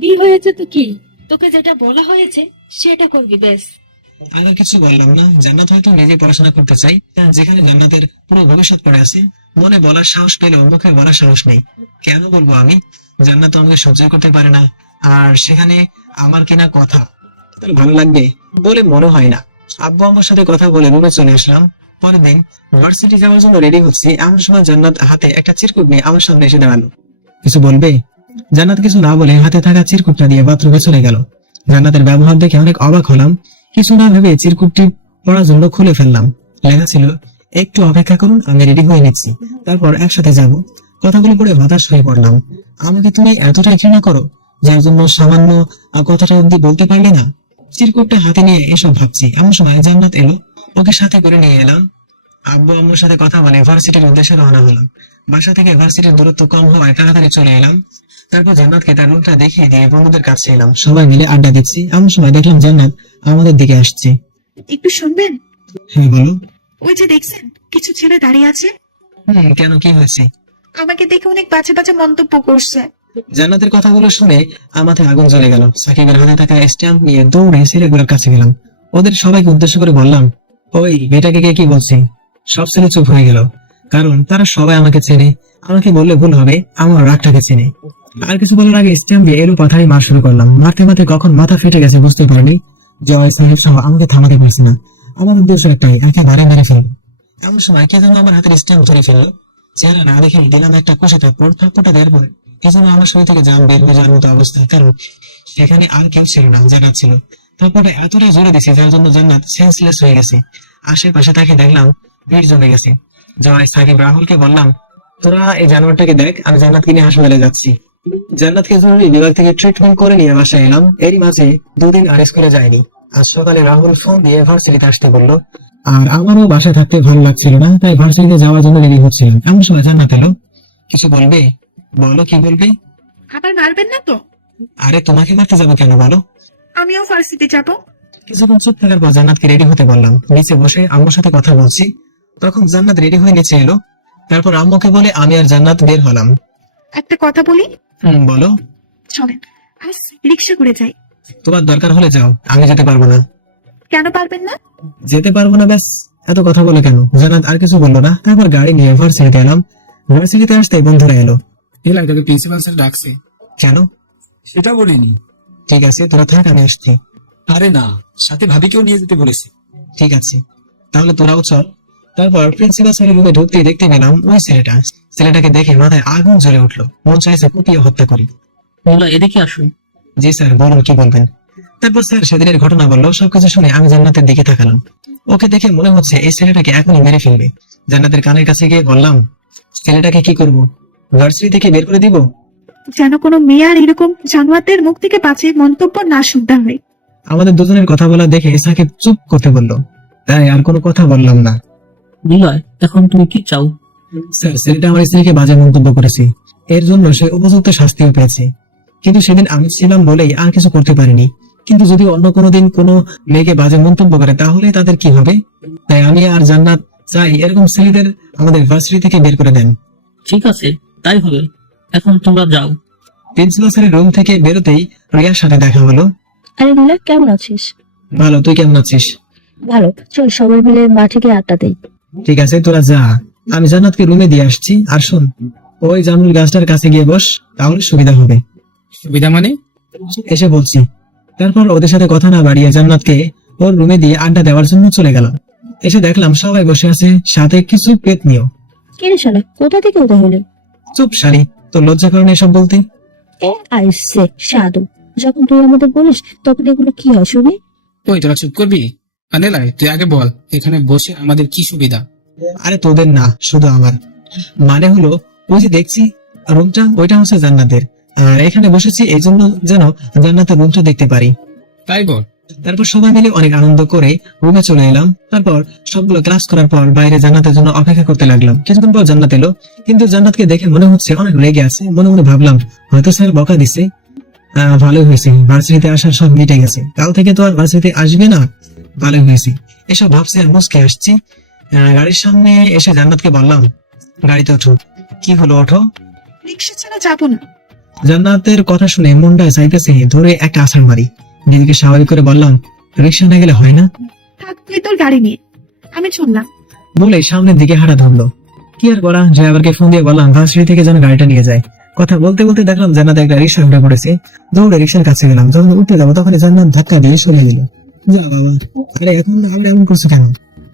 বিয়ে হয়েছে তো কি, তোকে যেটা বলা হয়েছে সেটা করবি বেশ। আমি কিছু বললাম না। জান্নাত হয়তো নিজে পড়াশোনা করতে চাই, যেখানে জান্নাতের পুরো ভবিষ্যৎ পড়ে আছে। মনে বলার সাহস পেলেও মুখে বলার সাহস নেই। কেন বলবো আমি? জান্নাত তো আমাকে সহ্য করতে পারে না, আর সেখানে আমার কিনা কথা তার ভালো লাগবে বলে মনে হয় না। আব্বু আমার সাথে কথা বলে রুমে চলে আসলাম। পরের দিন ভার্সিটি যাওয়ার জন্য রেডি হচ্ছি, এমন সময় জান্নাত হাতে একটা চিরকুট নিয়ে আমার সামনে এসে দাঁড়ালো। কিছু বলবে? জান্নাত কিছু না বলে হাতে থাকা চিরকুটটা দিয়ে বাথরুমে চলে গেল। জান্নাতের ব্যবহার দেখে অনেক অবাক হলাম। কিছু না ভেবে চিরকুটটি পড়ার জন্য খুলে ফেললাম। লেখা ছিল, একটু অপেক্ষা করুন, আমি রেডি হয়ে নিচ্ছি, তারপর একসাথে যাব। কথাগুলো পড়ে হতাশ হয়ে পড়লাম। আমাকে তুমি এতটাই ঘৃণা করো, যার জন্য সামান্য কথাটা অব্দি বলতে পারলি না? চিরকুটটা হাতে নিয়ে এসব ভাবছি, এমন সময় জান্নাত এলো। ওকে সাথে করে নিয়ে এলাম। আব্বু আম্মুর সাথে কথা বলে ভার্সিটির উদ্দেশ্যে রওনা হলাম। বাসা থেকে ভার্সিটির দূরত্ব কম হওয়ায় তাড়াতাড়ি চলে এলাম। তারপর জান্নাতকে তার রুমটা দেখিয়ে দিয়ে বন্ধুদের কাছে এলাম। সবাই মিলে আড্ডা দিচ্ছি, এমন সময় দেখলাম জান্নাত আমাদের দিকে আসছে। একটু শুনবেন? হ্যাঁ বলো। ওই যে দেখছেন কিছু ছেলে দাঁড়িয়ে আছে, কেন, কি হয়েছে? আমাকে দেখে অনেক বাজে বাজে মন্তব্য করছে। জান্নাতের কথাগুলো শুনে আমার মাথায় আগুন জ্বলে গেল। সাকিবের হাতে থাকা স্ট্যাম্প নিয়ে দৌড়ে ছেলেগুলোর কাছে গেলাম। ওদের সবাইকে উদ্দেশ্য করে বললাম, ওই মেয়েটাকে কে কি বলছে? সব ছেলে চুপ হয়ে গেল, কারণ তারা সবাই আমাকে চেনে। আমাকে বললে ভুল হবে, আমার রাগটাকে চেনে। আর কিছু বলার আগে স্ট্যাম্প দিয়ে এলো পাথারি মার শুরু করলাম। মারতে মারতে কখন মাথা ফেটে গেছে বুঝতে পারিনি। জয় সাহেব সহ আমাকে থামাতে পারছি না। আমার উদ্দেশ্য একটাই, একেবারে মেরে ফেলবো। এমন সময় কে যেন আমার হাতের স্ট্যাম্প ধরে ফেললো। চেহারা না দেখে দিলাম একটা কষে থাপ্পড়। থাপ্পড়টা দেওয়ার পরে এই জন্য আমার শরীর থেকে জাম বের হয়ে যাওয়ার মতো অবস্থা, কারণ সেখানে আর কেউ ছিল না, জায়গা ছিল। তারপরে এতটাই জোরে দিছি যার জন্য জান্নাত সেন্সলেস হয়ে গেছে। আশেপাশে তাকে দেখলাম ভিড় জমে গেছে। জয়, সাকিব, রাহুলকে বললাম, তোরা এই জানোয়ারটাকে দেখ, আমি জান্নাতকে নিয়ে হাসপাতালে যাচ্ছি। জান্নাতকে জরুরি বিভাগ থেকে ট্রিটমেন্ট করে নিয়ে বাসায় এলাম। এরই মাঝে 2 দিন আর স্কুলে যায়নি। আজ সকালে রাহুল ফোন দিয়ে ভার্সিটিতে আসতে বললো, আর আমারও বাসায় থাকতে ভালো লাগছিল না, তাই ভার্সিটিতে যাওয়ার জন্য রেডি হচ্ছিলাম। এমন সময় জান্নাত এলো। কিছু বলবে? বলো, কি বলবে? আবার মারবেন না তো? আরে তোমাকে মারতে যাবো কেন বলো? আমিও ফার্সিতে যাবো। কিছুক্ষণ চুপ থাকার পর জান্নাতকে রেডি হতে বললাম। নিচে বসে আম্মুর সাথে কথা বলছি, তখন জান্নাত রেডি হয়ে নিচে এলো। তারপর আম্মুকে বলে আমি আর জান্নাত বের হলাম। একটা কথা বলি, বলো। চলেন আজ রিক্সা করে যাই। তোমার দরকার হলে যাও, আমি যেতে পারবো না। কেন পারবেন না? যেতে পারবো না, ব্যাস। এত কথা বলে কেন? জান্নাত আর কিছু বললো না। তারপর গাড়ি নিয়ে ভার্সিটিতে এলাম। ভার্সিটিতে আসতে বন্ধুরা এলো। এলাই তোকে প্রিন্সিপাল স্যার ডাকছে। কেন? সেটা বলিনি। ঠিক আছে, তোরা থাক, আমি আসছি। আরে না, সাথে ভাবিকেও নিয়ে যেতে বলেছি। ঠিক আছে, তাহলে তোরাও চল। তারপর প্রিন্সিপাল স্যারের রুমে ঢুকতেই দেখতে পেলাম ওই ছেলেটাকে দেখে মাথায় আগুন জ্বলে উঠলো। মন চাইছে কুপিয়ে হত্যা করি। এদিকে আসুন। জি স্যার, বলুন, কি বলবেন? তারপর স্যার সেদিনের ঘটনা বললো। সবকিছু শুনে আমি জান্নাতের দিকে তাকালাম। ওকে দেখে মনে হচ্ছে এই ছেলেটাকে এখনই মেরে ফেলবে। জান্নাতের কানের কাছে গিয়ে বললাম, ছেলেটাকে কি করব? ভার্সিটি থেকে বের করে দিব? যেন কোনো মেয়ে আর এরকম জানোয়ারদের মুখ থেকে বাঁচে মন্তব্য না শুনতে হয়। আমাদের দুজনের কথা বলা দেখে সাকিব চুপ করতে বললো, তাই আর কোনো কথা বললাম না। নিলয়, এখন তুমি কি চাও? স্যার, ছেলেটা আমার স্ত্রীকে বাজে মন্তব্য করেছে, এর জন্য সে উপযুক্ত শাস্তিও পেয়েছে। কিন্তু সেদিন আমি ছিলাম বলেই আর কিছু করতে পারিনি। কিন্তু যদি অন্য কোনো দিন কোনো মেয়েকে বাজে মন্তব্য করে তাহলে তাদের কি হবে? তাই আমি আর জান্নাত চাই এরকম ছেলেদের আমাদের ভার্সিটি থেকে বের করে দেন। ঠিক আছে, তাই হবে। এখন তোমরা যাও। প্রিন্সিপাল স্যারের রুম থেকে বেরোতেই রিয়ার সাথে দেখা হলো। আরে নিলয়, কেমন আছিস? ভালো, তুই কেমন আছিস? ভালো, চল সবাই মিলে মাঠে গিয়ে আড্ডা দেই। ঠিক আছে, তোরা যা, আমি জান্নাতকে রুমে দিয়ে আসছি। আর শোন, ওই জামরুল গাছটার কাছে গিয়ে বস, তাহলে সুবিধা হবে। সুবিধা মানে? এসে বলছি। তারপর ওদের সাথে কথা না বাড়িয়ে জান্নাতকে ওর রুমে দিয়ে আড্ডা দেওয়ার জন্য চলে গেলাম। এসে দেখলাম সবাই বসে আছে, সাথে কিছু পেট নিও। কে রে শালা, কোথা থেকে উদয় হলো? চুপ শাড়ি, তোর লজ্জা করে না এসব বলতে? এ আইসে সাধু, যখন তুই আমাদের বলিস তখন এগুলো কি হয় শুনি? ওই তোরা চুপ করবি? আর এলাই তুই আগে বল, এখানে বসে আমাদের কি সুবিধা? আরে তোদের না, শুধু আমার। মানে হলো, ওই যে দেখছি রুমটা, ওইটা হচ্ছে জান্নাতের। আর এখানে বসেছি এই জন্য যেন জান্নাতের রুমটা দেখতে পারি। তাই বল। তারপর সবাই মিলে অনেক আনন্দ করে রুমে চলে এলাম। তারপর সবগুলো ক্লাস করার পর বাইরে জান্নাতের জন্য অপেক্ষা করতে লাগলাম। কিছুক্ষণ পর জান্নাত এলো, কিন্তু জান্নাতকে দেখে মনে হচ্ছে অনেক রেগে আছে। মনে মনে ভাবলাম হয়তো স্যার বকা দিছে। ভালোই হয়েছে, ভার্সিটিতে আসার সব মিটে গেছে, কাল থেকে তো আর ভার্সিটিতে আসবে না। ভালোই হয়েছে, এসব ভাবছি আর মুচকে আসছি। গাড়ির সামনে এসে জান্নাতকে বললাম, গাড়িতে ওঠো। কি হলো, ওঠো। রিক্সা ছাড়া যাবো না। জান্নাতের কথা শুনে মনটা চাইতেছে ধরে একটা আছাড় মারি। নিজেকে স্বাভাবিক করে বললাম, রিক্সা না গেলে হয় না? থাক তুই তোর গাড়ি নিয়ে, আমি চললাম। বলে সামনের দিকে হাঁটা ধরলো। কি আর করা, ড্রাইভারকে ফোন দিয়ে বললাম ভার্সিটি থেকে যেন গাড়িটা নিয়ে যায়। কথা বলতে বলতে দেখলাম জান্নাত একটা রিক্সা উঠে পড়েছে। দৌড়ে রিক্সার কাছে গেলাম। যখন উঠতে যাবো তখন জান্নাত ধাক্কা দিয়ে সরে দিল। যা বাবা, আরে এখন আবার এমন করছো কেন?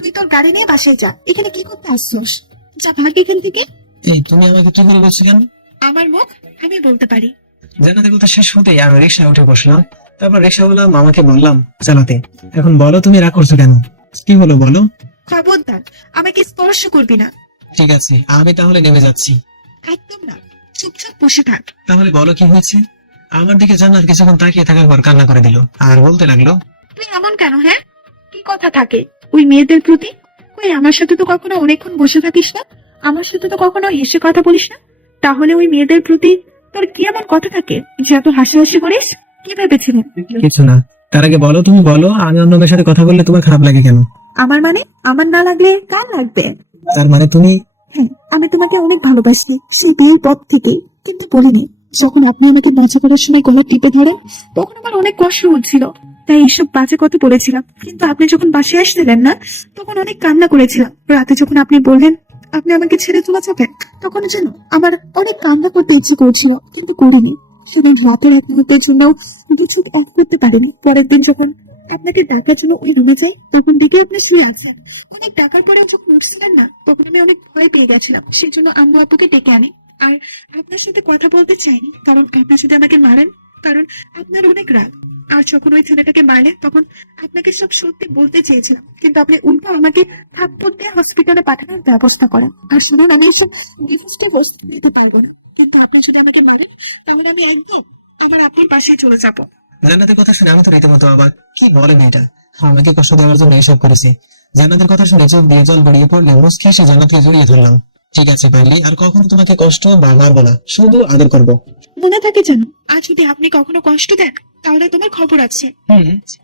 তুই তোর গাড়ি নিয়ে বাসায় যা, এখানে কি করতে আসছোস? যা ভাগ এখান থেকে। এই তুমি আমাকে কি করে বলছো কেন? আমার মুখ আমি বলতে পারি। জান্নাতের কথা শেষ হতেই আমি রিক্সায় উঠে বসলাম। তারপর রিক্সাওয়ালা মামাকে বললাম চালাতে। এখন বলো, তুমি রাগ করছো কেন? কি হলো বলো? খবরদার আমাকে স্পর্শ করবি না। ঠিক আছে, আমি তাহলে নেমে যাচ্ছি। একদম না, চুপচাপ বসে থাক। তাহলে বলো কি হয়েছে? আমার দিকে জান্নাত কিছুক্ষণ তাকিয়ে থাকার পর কান্না করে দিল আর বলতে লাগলো, তুই এমন কেন? হ্যাঁ, কি কথা থাকে ওই মেয়েদের প্রতি? ওই আমার সাথে তো কখনো অনেকক্ষণ বসে থাকিস না, আমার সাথে তো কখনো হেসে কথা বলিস না, তাহলে ওই মেয়েদের প্রতি তোর কি এমন কথা থাকে যে এত হাসাহাসি করিস? কি ভেবেছিলেন? কিছু না। তার আগে বলো, তুমি বলো, আমি অন্য মেয়ের সাথে কথা বললে তোমার খারাপ লাগে কেন? আমার মানে আমার না লাগলে কার লাগবে? তার মানে তুমি? হ্যাঁ, আমি তোমাকে অনেক ভালোবাসি সেই বিয়ের পর থেকে, কিন্তু বলিনি। যখন আপনি আমাকে মজা করার সময় গলা টিপে ধরেন তখন আমার অনেক কষ্ট হচ্ছিল, তাই এইসব বাজে কথা বলেছিলাম। কিন্তু আপনি যখন বাসায় আসছিলেন না তখন অনেক কান্না করেছিলাম। রাতে যখন আপনি বললেন আপনি আমাকে ছেড়ে চলে যাবেন তখন যেন আমার অনেক কান্না করতে ইচ্ছে করছিল, কিন্তু করিনি। সেদিন রাতের এক মুহূর্তের জন্য কিছু এক করতে পারিনি। পরের দিন যখন আপনাকে ডাকার জন্য ওই রুমে যাই তখন দেখে আপনি শুয়ে আছেন। অনেক ডাকার পরেও যখন উঠছিলেন না তখন আমি অনেক ভয় পেয়ে গেছিলাম। সেই জন্য আম্মু আপুকে ডেকে আনি। আর আপনার সাথে কথা বলতে চাইনি, কারণ আপনি যদি আমাকে মারেন কারণ আপনার অনেক রাগ। আর যখন ওই ছেলেটাকে মারলে তখন আপনাকে সব সত্যি বলতে চেয়েছিলাম, কিন্তু আপনি উল্টো আমাকে থাপ্পড় দিয়ে হসপিটালে পাঠানোর ব্যবস্থা করেন। আর শুনুন, আমি এসব ডিভোর্স নিতে পারবো না, কিন্তু আপনি যদি আমাকে মারেন তাহলে আমি একদম আবার আপনার পাশে চলে যাবো। জান্নাতের কথা শুনে আমি তো রীতিমতো অবাক। কি বলে মেয়েটা, আমাকে কষ্ট দেওয়ার জন্য এসব করেছে। জান্নাতের কথা শুনে চোখ দিয়ে জল গড়িয়ে পড়লে মুচকি এসে জান্নাতকে জড়িয়ে ধরলাম। ঠিক আছে পাইলি, আর কখনো তোমাকে কষ্ট বা মারবো না, শুধু আদর করবো। মনে থাকে যেন, আর যদি আপনি কখনো কষ্ট দেন তাহলে তোমার খবর আছে।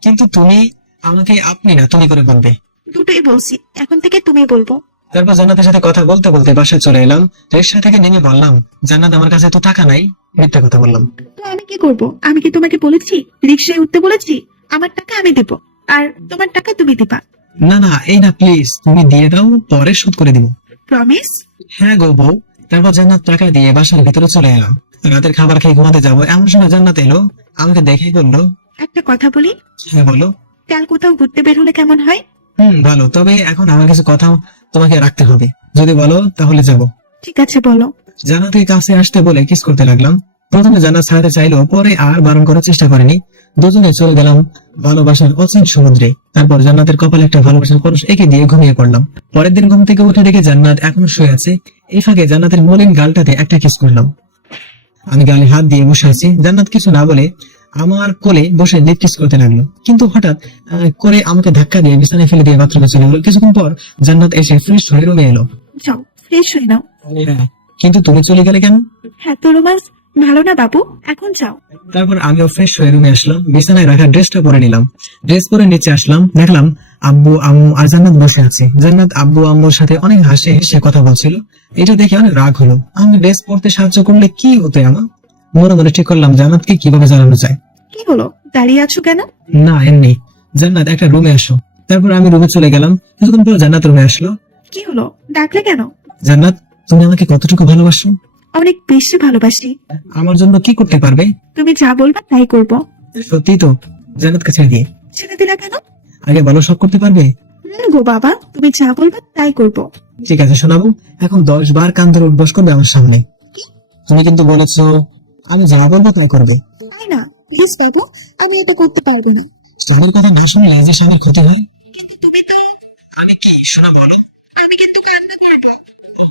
কিন্তু তুমি আমাকে আপনি না তুমি করে বলবে। দুটোই বলছি, এখন থেকে তুমি বলবো। তারপর জান্নাতের সাথে কথা বলতে বলতে বাসায় চলে এলাম। রিক্সা থেকে নেমে বললাম, জান্নাত আমার কাছে তো টাকা নাই। মিথ্যা কথা বললাম। তো আমি কি করব? আমি কি তোমাকে বলেছি রিক্সায় উঠতে বলেছি? আমার টাকা আমি দেবো, আর তোমার টাকা তুমি দিবা। না না, এই না প্লিজ, তুমি দিয়ে দাও, পরে শোধ করে দিব। প্রমিস? হ্যাঁ গো বউ। তারপর জান্নাত টাকা দিয়ে বাসার ভিতরে চলে এলাম। রাতের খাবার খেয়ে ঘুমাতে যাবো এমন সময় জান্নাত এলো, আমাকে দেখেই বললো, একটা কথা বলি, হ্যাঁ বলো। কাল কোথাও ঘুরতে বের হলে কেমন হয়? ভালো, তবে এখন আমার কিছু কথা তোমাকে রাখতে হবে। যদি বলো তাহলে যাব। ঠিক আছে, বলো। জান্নাতের কাছে আসতে বলে কিস করতে লাগলাম। প্রথমে জান্নাত ছাড়াতে চাইলো, পরে আর বারণ করার চেষ্টা করেনি। দুজনে চলে গেলাম ভালোবাসার অচিন সমুদ্রে। তারপর জান্নাতের কপালে একটা ভালোবাসার পরশ এঁকে দিয়ে ঘুমিয়ে পড়লাম। পরের দিন ঘুম থেকে উঠে দেখে জান্নাত এখনো শুয়ে আছে। এই ফাঁকে জান্নাতের মলিন গালটাতে একটা কিস করলাম। আমি গালে হাত দিয়ে বসে আছি। জান্নাত কিছু না বলে আমার কোলে বসে লিপ কিস করতে লাগলো, কিন্তু হঠাৎ করে আমাকে ধাক্কা দিয়ে বিছানায় ফেলে দিয়ে বাথরুমে চলে গেলো। কিছুক্ষণ পর জান্নাত এসে ফ্রেশ হয়ে রুমে এলো। যাও, ফ্রেশ হয়ে নাও। কিন্তু তুমি চলে গেলে কেন? হ্যাঁ, তো রোমান্স ভালো না বাবু, এখন যাও। তারপর আমিও ফ্রেশ হয়ে রুমে আসলাম। বিছানায় রাখা ড্রেসটা পরে নিলাম। ড্রেস পরে নিচে আসলাম, দেখলাম আব্বু আম্মু আর জান্নাত বসে আছে। জান্নাত আব্বু আম্মুর সাথে অনেক হাসি হেসে কথা বলছিল। এটা দেখে অনেক রাগ হলো। আমি ড্রেস পরতে সাহায্য করলে কি হতো আমার? মনে মনে ঠিক করলাম জান্নাতকে কিভাবে জানানো যায়। কি হলো, দাঁড়িয়ে আছো কেন? না এমনি। জান্নাত একটা রুমে আসো। তারপর আমি রুমে চলে গেলাম। কিছুক্ষণ পর জান্নাত রুমে আসলো। কি হলো, ডাকলে কেন? জান্নাত, তুমি আমাকে কতটুকু ভালোবাসো? অনেক বেশি ভালোবাসি। আমার জন্য কি করতে পারবে? তুমি যা বলবা তাই করবো। সত্যি তো? জান্নাতকে ছেড়ে দিয়ে ছেড়ে দিলা কেন? আগে বলো, সব করতে পারবে? গো বাবা, তুমি যা বলবা তাই করবো। ঠিক আছে শোনাবো। এখন 10 বার কান ধরে উঠবস করবে আমার সামনে। তুমি কিন্তু বলেছো আমি যা বলবো তাই করবে। তাই না? প্লিজ বাবু, আমি এটা করতে পারবো না। স্বামীর কথা না শুনলে যে স্বামীর ক্ষতি হয়। কিন্তু তুমি তো। আমি কি শোনা বলো। আমি কিন্তু কান্না করবো।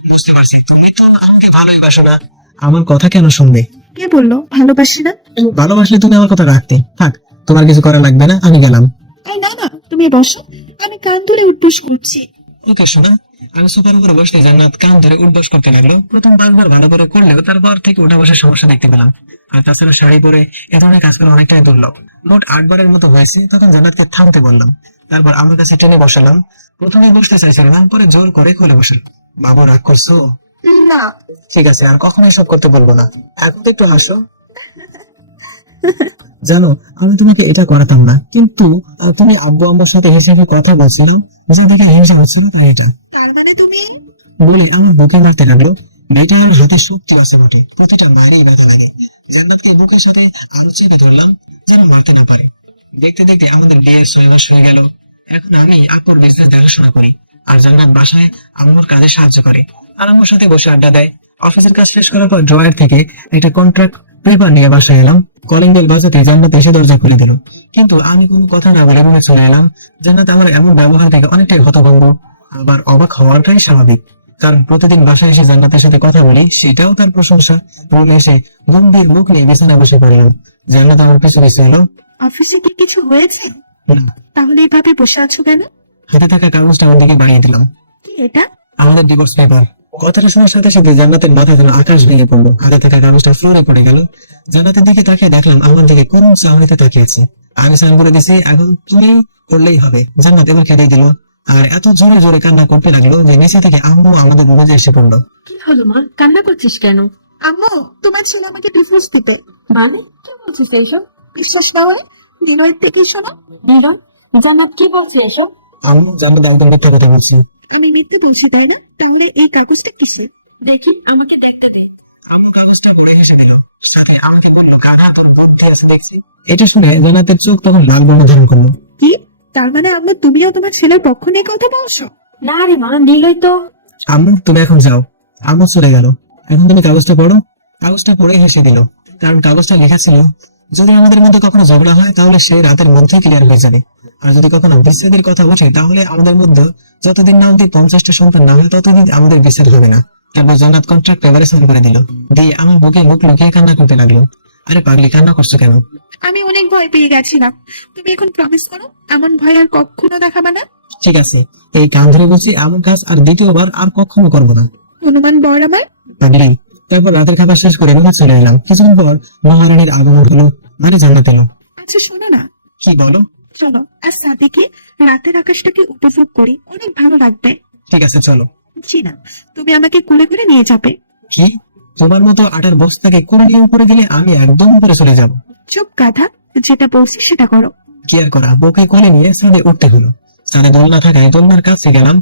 বুঝতে পারছি, তুমি তো আমাকে ভালোই বাসো না। আমার কথা কেন শুনবে? কে বললো ভালোবাসি না? ভালোবাসলে তুমি আমার কথা রাখতে। থাক, তোমার কিছু করা লাগবে না, আমি গেলাম। এই না না, তুমি বসো, আমি কান ধরে উঠবস করছি। ওকে শোনা। আমি সোফার উপরে বসতে জান্নাত কান ধরে উঠবস করতে লাগলো। প্রথম 5 বার ভালো করে করলেও তারপর থেকে ওঠা বসার সমস্যা দেখতে পেলাম। আর তাছাড়া শাড়ি পরে এ ধরনের কাজ করা অনেকটাই দুর্লভ। মোট 8 বারের মতো হয়েছে। তখন জান্নাতকে থামতে বললাম। তারপর আমার কাছে টেনে বসালাম। প্রথমে বসতে চাইছিল না, পরে জোর করে খুলে বসাল। বাবু রাগ করছো? না। ঠিক আছে, আর কখনো এসব করতে বলবো না। এখন তো একটু হাসো। জানো, আমি তোমাকে এটা করাতাম না, কিন্তু তুমি আব্বু আম্মুর সাথে হেসে হেসে কথা বলছিল, যে দেখে হিংসা হচ্ছিল তাই এটা তার মানে তুমি। বলে আমার বুকে মারতে লাগলো। মেয়েটার হাতে শক্তি আছে বটে, প্রতিটা মায়েরই ব্যথা লাগে। জান্নাতকে বুকের সাথে আরো চেপে ধরলাম যেন মারতে না পারে। দেখতে দেখতে আমাদের বিয়ে 6 মাস হয়ে গেল। এখন আমি আকবর বিজনেস দেখাশোনা করি, আর জান্নাত বাসায় আম্মুর কাজে সাহায্য করে, আর আম্মুর সাথে বসে আড্ডা দেয়। অফিসের কাজ শেষ করার পর ড্রয়ার থেকে একটা কন্ট্রাক্ট পেপার নিয়ে বাসায় এলাম। কলিং বেল বাজাতে জান্নাত এসে দরজা খুলে দিল, কিন্তু আমি কোনো কথা না বলে রুমে চলে এলাম। জান্নাত আমার এমন ব্যবহার থেকে অনেকটাই হতভম্ব, আবার অবাক হওয়াটাই স্বাভাবিক, কারণ প্রতিদিন বাসায় এসে জান্নাতের সাথে কথা বলি, সেটাও তার প্রশংসা। রুমে এসে গম্ভীর মুখ নিয়ে বিছানায় বসে পড়লাম। জান্নাত আমার পিছু পিছু এলো। অফিসে কি কিছু হয়েছে? না। তাহলে এভাবে বসে আছো কেন? হাতে থাকা কাগজটা আমার দিকে বাড়িয়ে দিলাম। কি এটা? আমাদের ডিভোর্স পেপার। কথাটা শোনার সাথে সাথে জান্নাতের মাথা যেন আকাশ ভেঙে পড়লো। হাতে থাকা কাগজটা ফ্লোরে পড়ে গেল। জান্নাতের দিকে তাকিয়ে দেখলাম আমার দিকে করুণ চাহনিতে তাকিয়েছে। আমি সাইন করে দিছি, এখন তুমি করলেই হবে। জান্নাত এবার কেঁদে দিল, আর এত জোরে জোরে কান্না করতে লাগলো যে নিচে থেকে আম্মু আমাদের বুঝে এসে পড়লো। কি হলো মা, কান্না করছিস কেন? আম্মু, তোমার ছেলে আমাকে ডিভোর্স দিতে। মানে কি বলছিস এইসব? বিশ্বাস না হয় নিলয়ের থেকে শোনো। নীরব, জান্নাত কি বলছে এসব? আম্মু, জান্নাত একদম মিথ্যা কথা বলছি। আমি মিথ্যে বলছি তাই না? তাহলে এই কাগজটা কিসের? দেখি, আমাকে দেখতে দে। আম্মু কাগজটা পড়ে এসে দিল, সাথে আমাকে বললো, গাধা তোর বুদ্ধি আছে দেখছি। এটা শুনে জান্নাতের চোখ তখন লাল বর্ণ ধারণ করলো। কি? তার মানে আম্মু, তুমিও তোমার ছেলের পক্ষ নিয়ে কথা বলছো? না রে মা, নীলই তো। আম্মু, তুমি এখন যাও। আম্মু চলে গেল। এখন তুমি কাগজটা পড়ো। কাগজটা পড়ে হেসে দিল, কারণ কাগজটা লেখা ছিল, যদি আমাদের মধ্যে কখনো ঝগড়া হয় তাহলে সেই রাতের মধ্যেই ক্লিয়ার হয়ে যাবে। আর যদি কখনো বিচ্ছেদের কথা ওঠে তাহলে আমাদের মধ্যে যতদিন না অব্দি 50টা সন্তান না হয় ততদিন আমাদের বিচ্ছেদ হবে না। তারপর জান্নাত কন্ট্রাক্ট পেপারে সাইন করে দিল, দিয়ে আমার বুকে মুখ লুকিয়ে কান্না করতে লাগলো। আরে পাগলি, কান্না করছো কেন? আমি অনেক ভয় পেয়ে গেছিলাম। তুমি এখন প্রমিস করো এমন ভয় আর কখনো দেখাবে না। ঠিক আছে, এই কান ধরে বলছি এমন কাজ আর দ্বিতীয়বার আর কখনো করবো না। হনুমান বর আমার। পাগলি। তারপর রাতের খাবার শেষ করে রুমে চলে এলাম। কিছুক্ষণ পর মহারানীর আগমন হলো, মানে জান্নাত এলো। আচ্ছা শোনো না, কি বলো? চলো আজ সাদিকে রাতের আকাশটাকে উপভোগ করি, অনেক ভালো লাগবে। ঠিক আছে চলো। জি না, তুমি আমাকে কোলে করে নিয়ে যাবে। কি? তোমার মতো আটার বস্তাকে কোলে নিয়ে উপরে গেলে আমি একদম উপরে চলে যাব। চুপ গাধা, যেটা বলছি সেটা করো। কি আর করা, বউকে কোলে নিয়ে ছাদে উঠতে হলো। ছাদে দোলনা থাকায় দোলনার কাছে গেলাম।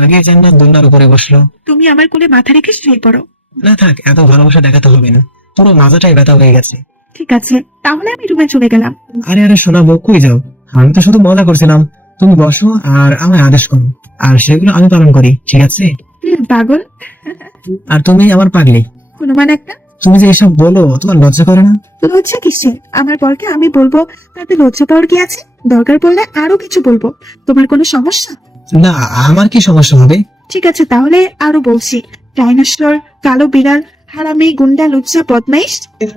আগে জান্নাত দোলনার উপরে বসলো। তুমি আমার কোলে মাথা রেখে শুয়ে পড়ো। না থাক, এত ভালোবাসা দেখাতে হবে না, পুরো মাজাটাই ব্যথা হয়ে গেছে। ঠিক আছে, তাহলে আমি রুমে চলে গেলাম। আরে আরে শোনা বউ, কই যাও? আমি তো শুধু মজা করছিলাম। তুমি বসো আর আমায় আদেশ করো, আর সেগুলো আমি পালন করি, ঠিক আছে? পাগল। আর তুমি আমার পাগলি। হনুমান একটা। তুমি যে এসব বলো, তোমার লজ্জা করে না? লজ্জা কিসে? আমার বরকে আমি বলবো, তাতে লজ্জা পাওয়ার কি আছে? দরকার পড়লে আরো কিছু বলবো। তোমার কোনো সমস্যা? না, আমার কি সমস্যা হবে? ঠিক আছে, তাহলে আরো বলছি। ডাইনোসর, কালো বিড়াল, হারামি, গুন্ডা, লুচ্চা, বদমাইশ।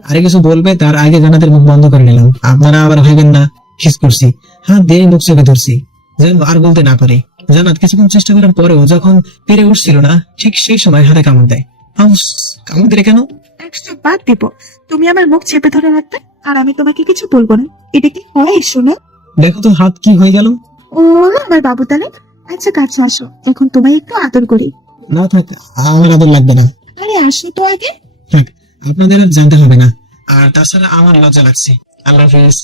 আরে কিছু বলবে তার আগে জান্নাতের মুখ বন্ধ করে নিলাম। আপনারা আবার ভাবেন না হিস করছি, হাত দিয়ে মুখ চেপে ধরছি যেন আর বলতে না পারে। জান্নাত কিছুক্ষণ চেষ্টা করার পরেও যখন পেরে উঠছিল না, ঠিক সেই সময় হাতে কামড় দেয়। কামড় দিলে কেন? 100 বাদ দিব, তুমি আমার মুখ চেপে ধরে রাখবে আর আমি তোমাকে কিছু বলবো না। এটা কি হয় শোনো? দেখো তো হাত কি হয়ে গেল। ও আমার বাবু তাহলে। আচ্ছা কাছে আসো, এখন তোমায় একটু আদর করি। না থাক, আমার আদর লাগবে না। আরে আসো তো আগে। থাক, আপনাদের আর জানতে হবে না। আর তাছাড়া আমার লজ্জা লাগছে। আল্লাহ হাফিজ।